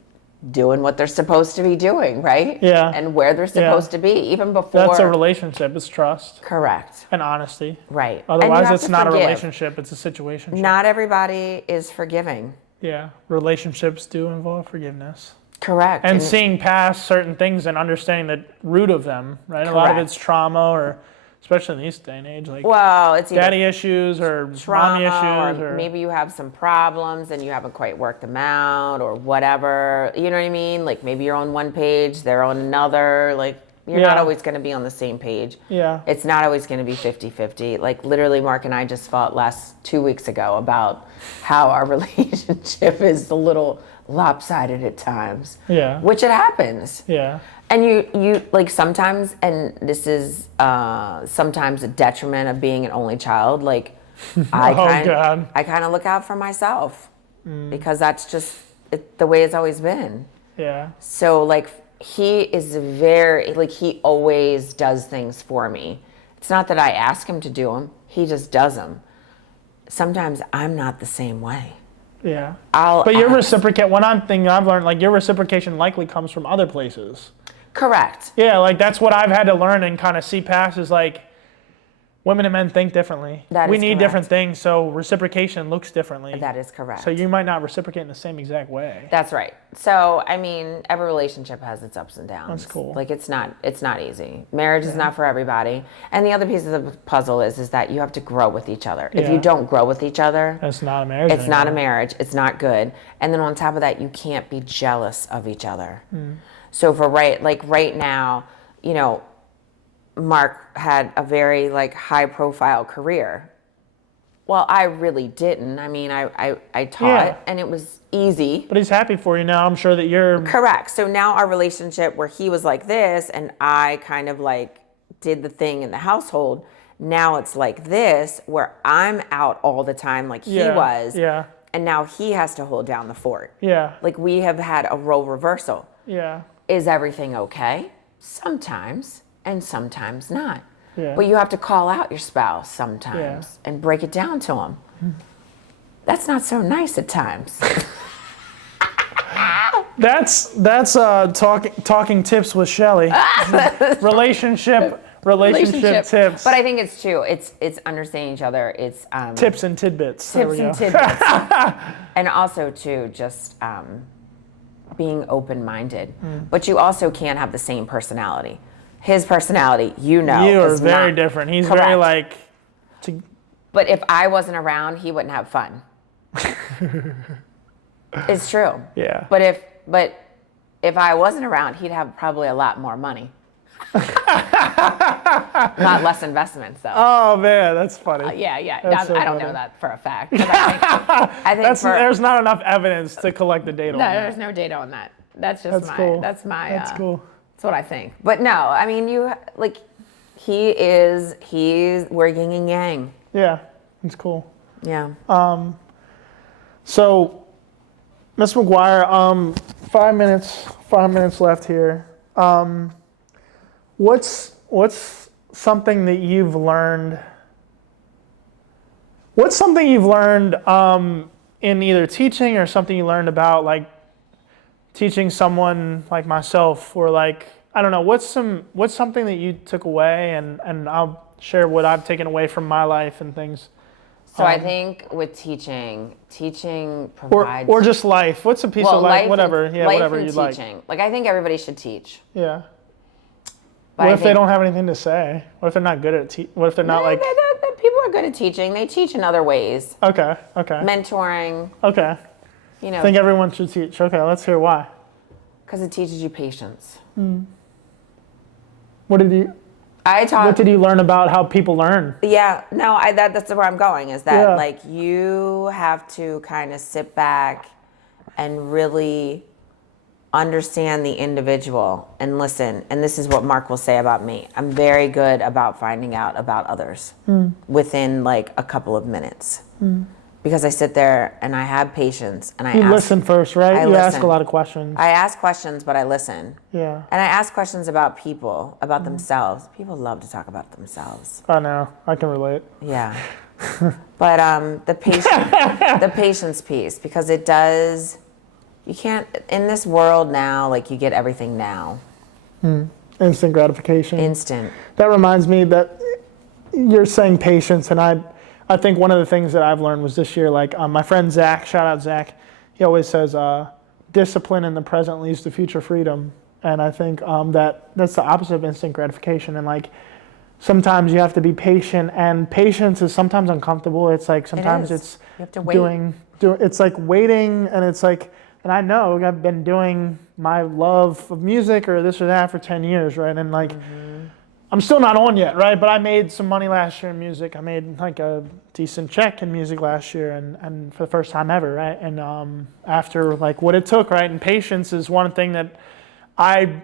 doing what they're supposed to be doing, right? Yeah. And where they're supposed to be, even before. That's a relationship. It's trust Correct. and honesty. Right. And you Otherwise, have it's to not a forgive. relationship. It's a situation. Not everybody is forgiving. Yeah. Relationships do involve forgiveness. Correct. And seeing past certain things and understanding the root of them, right? A lot of Correct. it's trauma, or especially in this day and age, like well, it's either daddy issues or mommy trauma, issues, or or maybe you have some problems and you haven't quite worked them out, or whatever. You know what I mean? Like maybe you're on one page, they're on another. Like you're not Yeah. always going to be on the same page. yeah, It's not always going to be 50-50. Like literally, Mark and I just fought 2 weeks ago about how our relationship is a little lopsided at times. Yeah. Which it happens. yeah, And you like sometimes, and this is sometimes a detriment of being an only child. Like I God. kind of look out for myself because that's just the way it's always been. yeah, So like he is very like he always does things for me. It's not that I ask him to do them; he just does them. Sometimes I'm not the same way. yeah. I'll But your ask. reciprocate. One thing I've learned, like your reciprocation likely comes from other places. Correct. Yeah, like that's what I've had to learn and kind of see past is like women and men think differently. That we is need correct. different things, so reciprocation looks differently. That is correct. So you might not reciprocate in the same exact way. That's right. So, I mean, every relationship has its ups and downs. That's cool. Like it's not easy. Marriage is not for everybody. And the other piece of the puzzle is that you have to grow with each other. If Yeah. you don't grow with each other, That's not a marriage. it's not a anymore. marriage. It's not good. And then on top of that, you can't be jealous of each other. So for right now, you know, Mark had a very like high profile career. Well, I really didn't. I mean, I taught Yeah. and it was easy. But he's happy for you now. I'm sure that you're. Correct. So now our relationship where he was like this and I kind of like did the thing in the household, now it's like this where I'm out all the time like he Yeah, was. yeah. And now he has to hold down the fort. Yeah. Like we have had a role reversal. Yeah. Is everything okay? Sometimes, and sometimes not. Yeah. But you have to call out your spouse sometimes and break it down to them. That's not so nice at times. That's talking tips with Shelley. relationship tips. But I think it's true. It's understanding each other. It's tips and tidbits. There we tips go. and tidbits. And also too, just being open-minded. But you also can't have the same personality. His personality, You are is very not different. He's correct. very like. But if I wasn't around, he wouldn't have fun. It's true. Yeah. But if I wasn't around, he'd have probably a lot more money. Not less investments though. Oh man, that's funny. Yeah. That's so I don't know funny. that for a fact. But I think There's not enough evidence to collect the data on No, that. there's no data on that. That's just That's cool. That's my. That's cool. That's what I think. But no, I mean we're yin and yang. Yeah, it's cool. Yeah. So, Ms. McGuire, 5 minutes left here. What's something that you've learned? What's something you've learned in either teaching or something you learned about like teaching someone like myself, or like I don't know, what's something that you took away, and I'll share what I've taken away from my life and things. So I think with teaching provides Or just life. What's a piece of life? Whatever. And, Yeah, life whatever and you'd like. teaching. Like I think everybody should teach. Yeah. But What I if they think- don't have anything to say? What if they're not good at what if they're not like? People are good at teaching. They teach in other ways. Okay. Mentoring, Okay. you know, I think everyone should teach. Okay, let's hear why. because it teaches you patience. What did you? What did you learn about how people learn? Yeah, no, that's where I'm going, is that Yeah. like you have to kind of sit back and really understand the individual and listen. And this is what Mark will say about me. I'm very good about finding out about others within like a couple of minutes. Because I sit there and I have patience and You listen first, right? You ask listen. a lot of questions. I ask questions, but I listen. Yeah. And I ask questions about people, about themselves. People love to talk about themselves. I know. I can relate. Yeah. But the patience piece, because it does, you can't, in this world now, like you get everything now. Instant gratification. Instant. That reminds me that you're saying patience, and I think one of the things that I've learned was this year, like my friend Zach, shout out Zach, he always says, discipline in the present leads to future freedom. And I think that's the opposite of instant gratification. And like sometimes you have to be patient, and patience is sometimes uncomfortable. It's like sometimes it's you have to wait. It's like waiting, and it's like, and I know I've been doing my love of music or this or that for 10 years, right? And like, I'm still not on yet, right? But I made some money last year in music. I made like a decent check in music last year, and for the first time ever, right? And after like what it took, right? And patience is one thing that I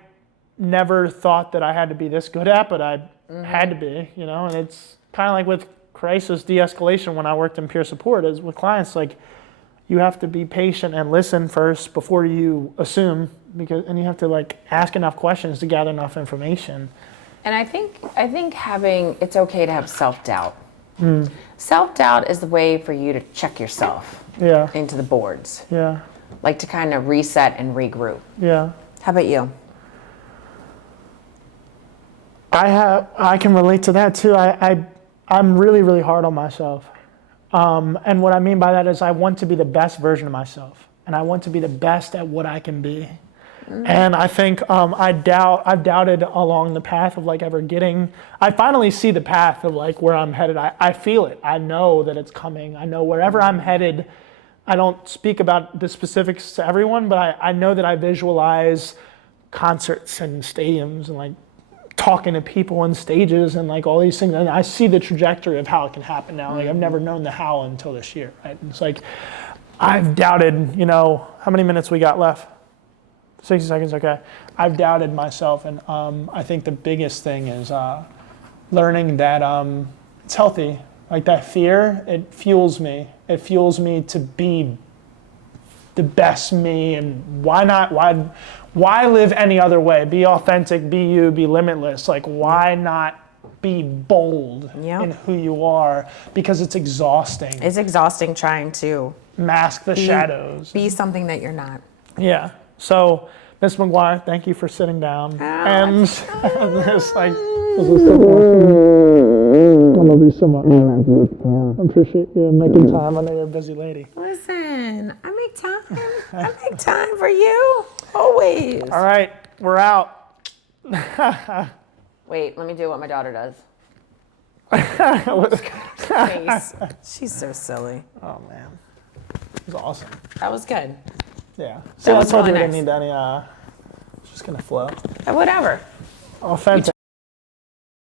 never thought that I had to be this good at, but I had to be, you know? And it's kind of like with crisis de-escalation when I worked in peer support, is with clients, like you have to be patient and listen first before you assume, and you have to like ask enough questions to gather enough information. And I think it's okay to have self-doubt. Self-doubt is the way for you to check yourself Yeah. into the boards, Yeah. like to kind of reset and regroup. Yeah. How about you? I can relate to that too. I'm really, really hard on myself. And what I mean by that is I want to be the best version of myself, and I want to be the best at what I can be. And I think I've doubted along the path of like ever getting, I finally see the path of like where I'm headed. I feel it. I know that it's coming. I know wherever I'm headed. I don't speak about the specifics to everyone, but I know that I visualize concerts and stadiums and like talking to people on stages and like all these things. And I see the trajectory of how it can happen now. Like I've never known the how until this year, right? And it's like, I've doubted, how many minutes we got left? 60 seconds, okay. I've doubted myself, and I think the biggest thing is learning that it's healthy. Like that fear, it fuels me. It fuels me to be the best me, and why not? Why live any other way? Be authentic, be you, be limitless. Like why not be bold in who you are? Because it's exhausting. It's exhausting trying to mask the shadows. Be something that you're not. Yeah. So, Ms. McGuire, thank you for sitting down. And it's like, this is so awesome. I love you so much. I appreciate you making time. I know you're a busy lady. Listen, I make time. I make time for you. Always. All right, we're out. Wait, let me do what my daughter does. She's so silly. Oh, man. It was awesome. That was good. Yeah. See, I was told you really we didn't need any, it's just going to flow. Whatever. Authentic.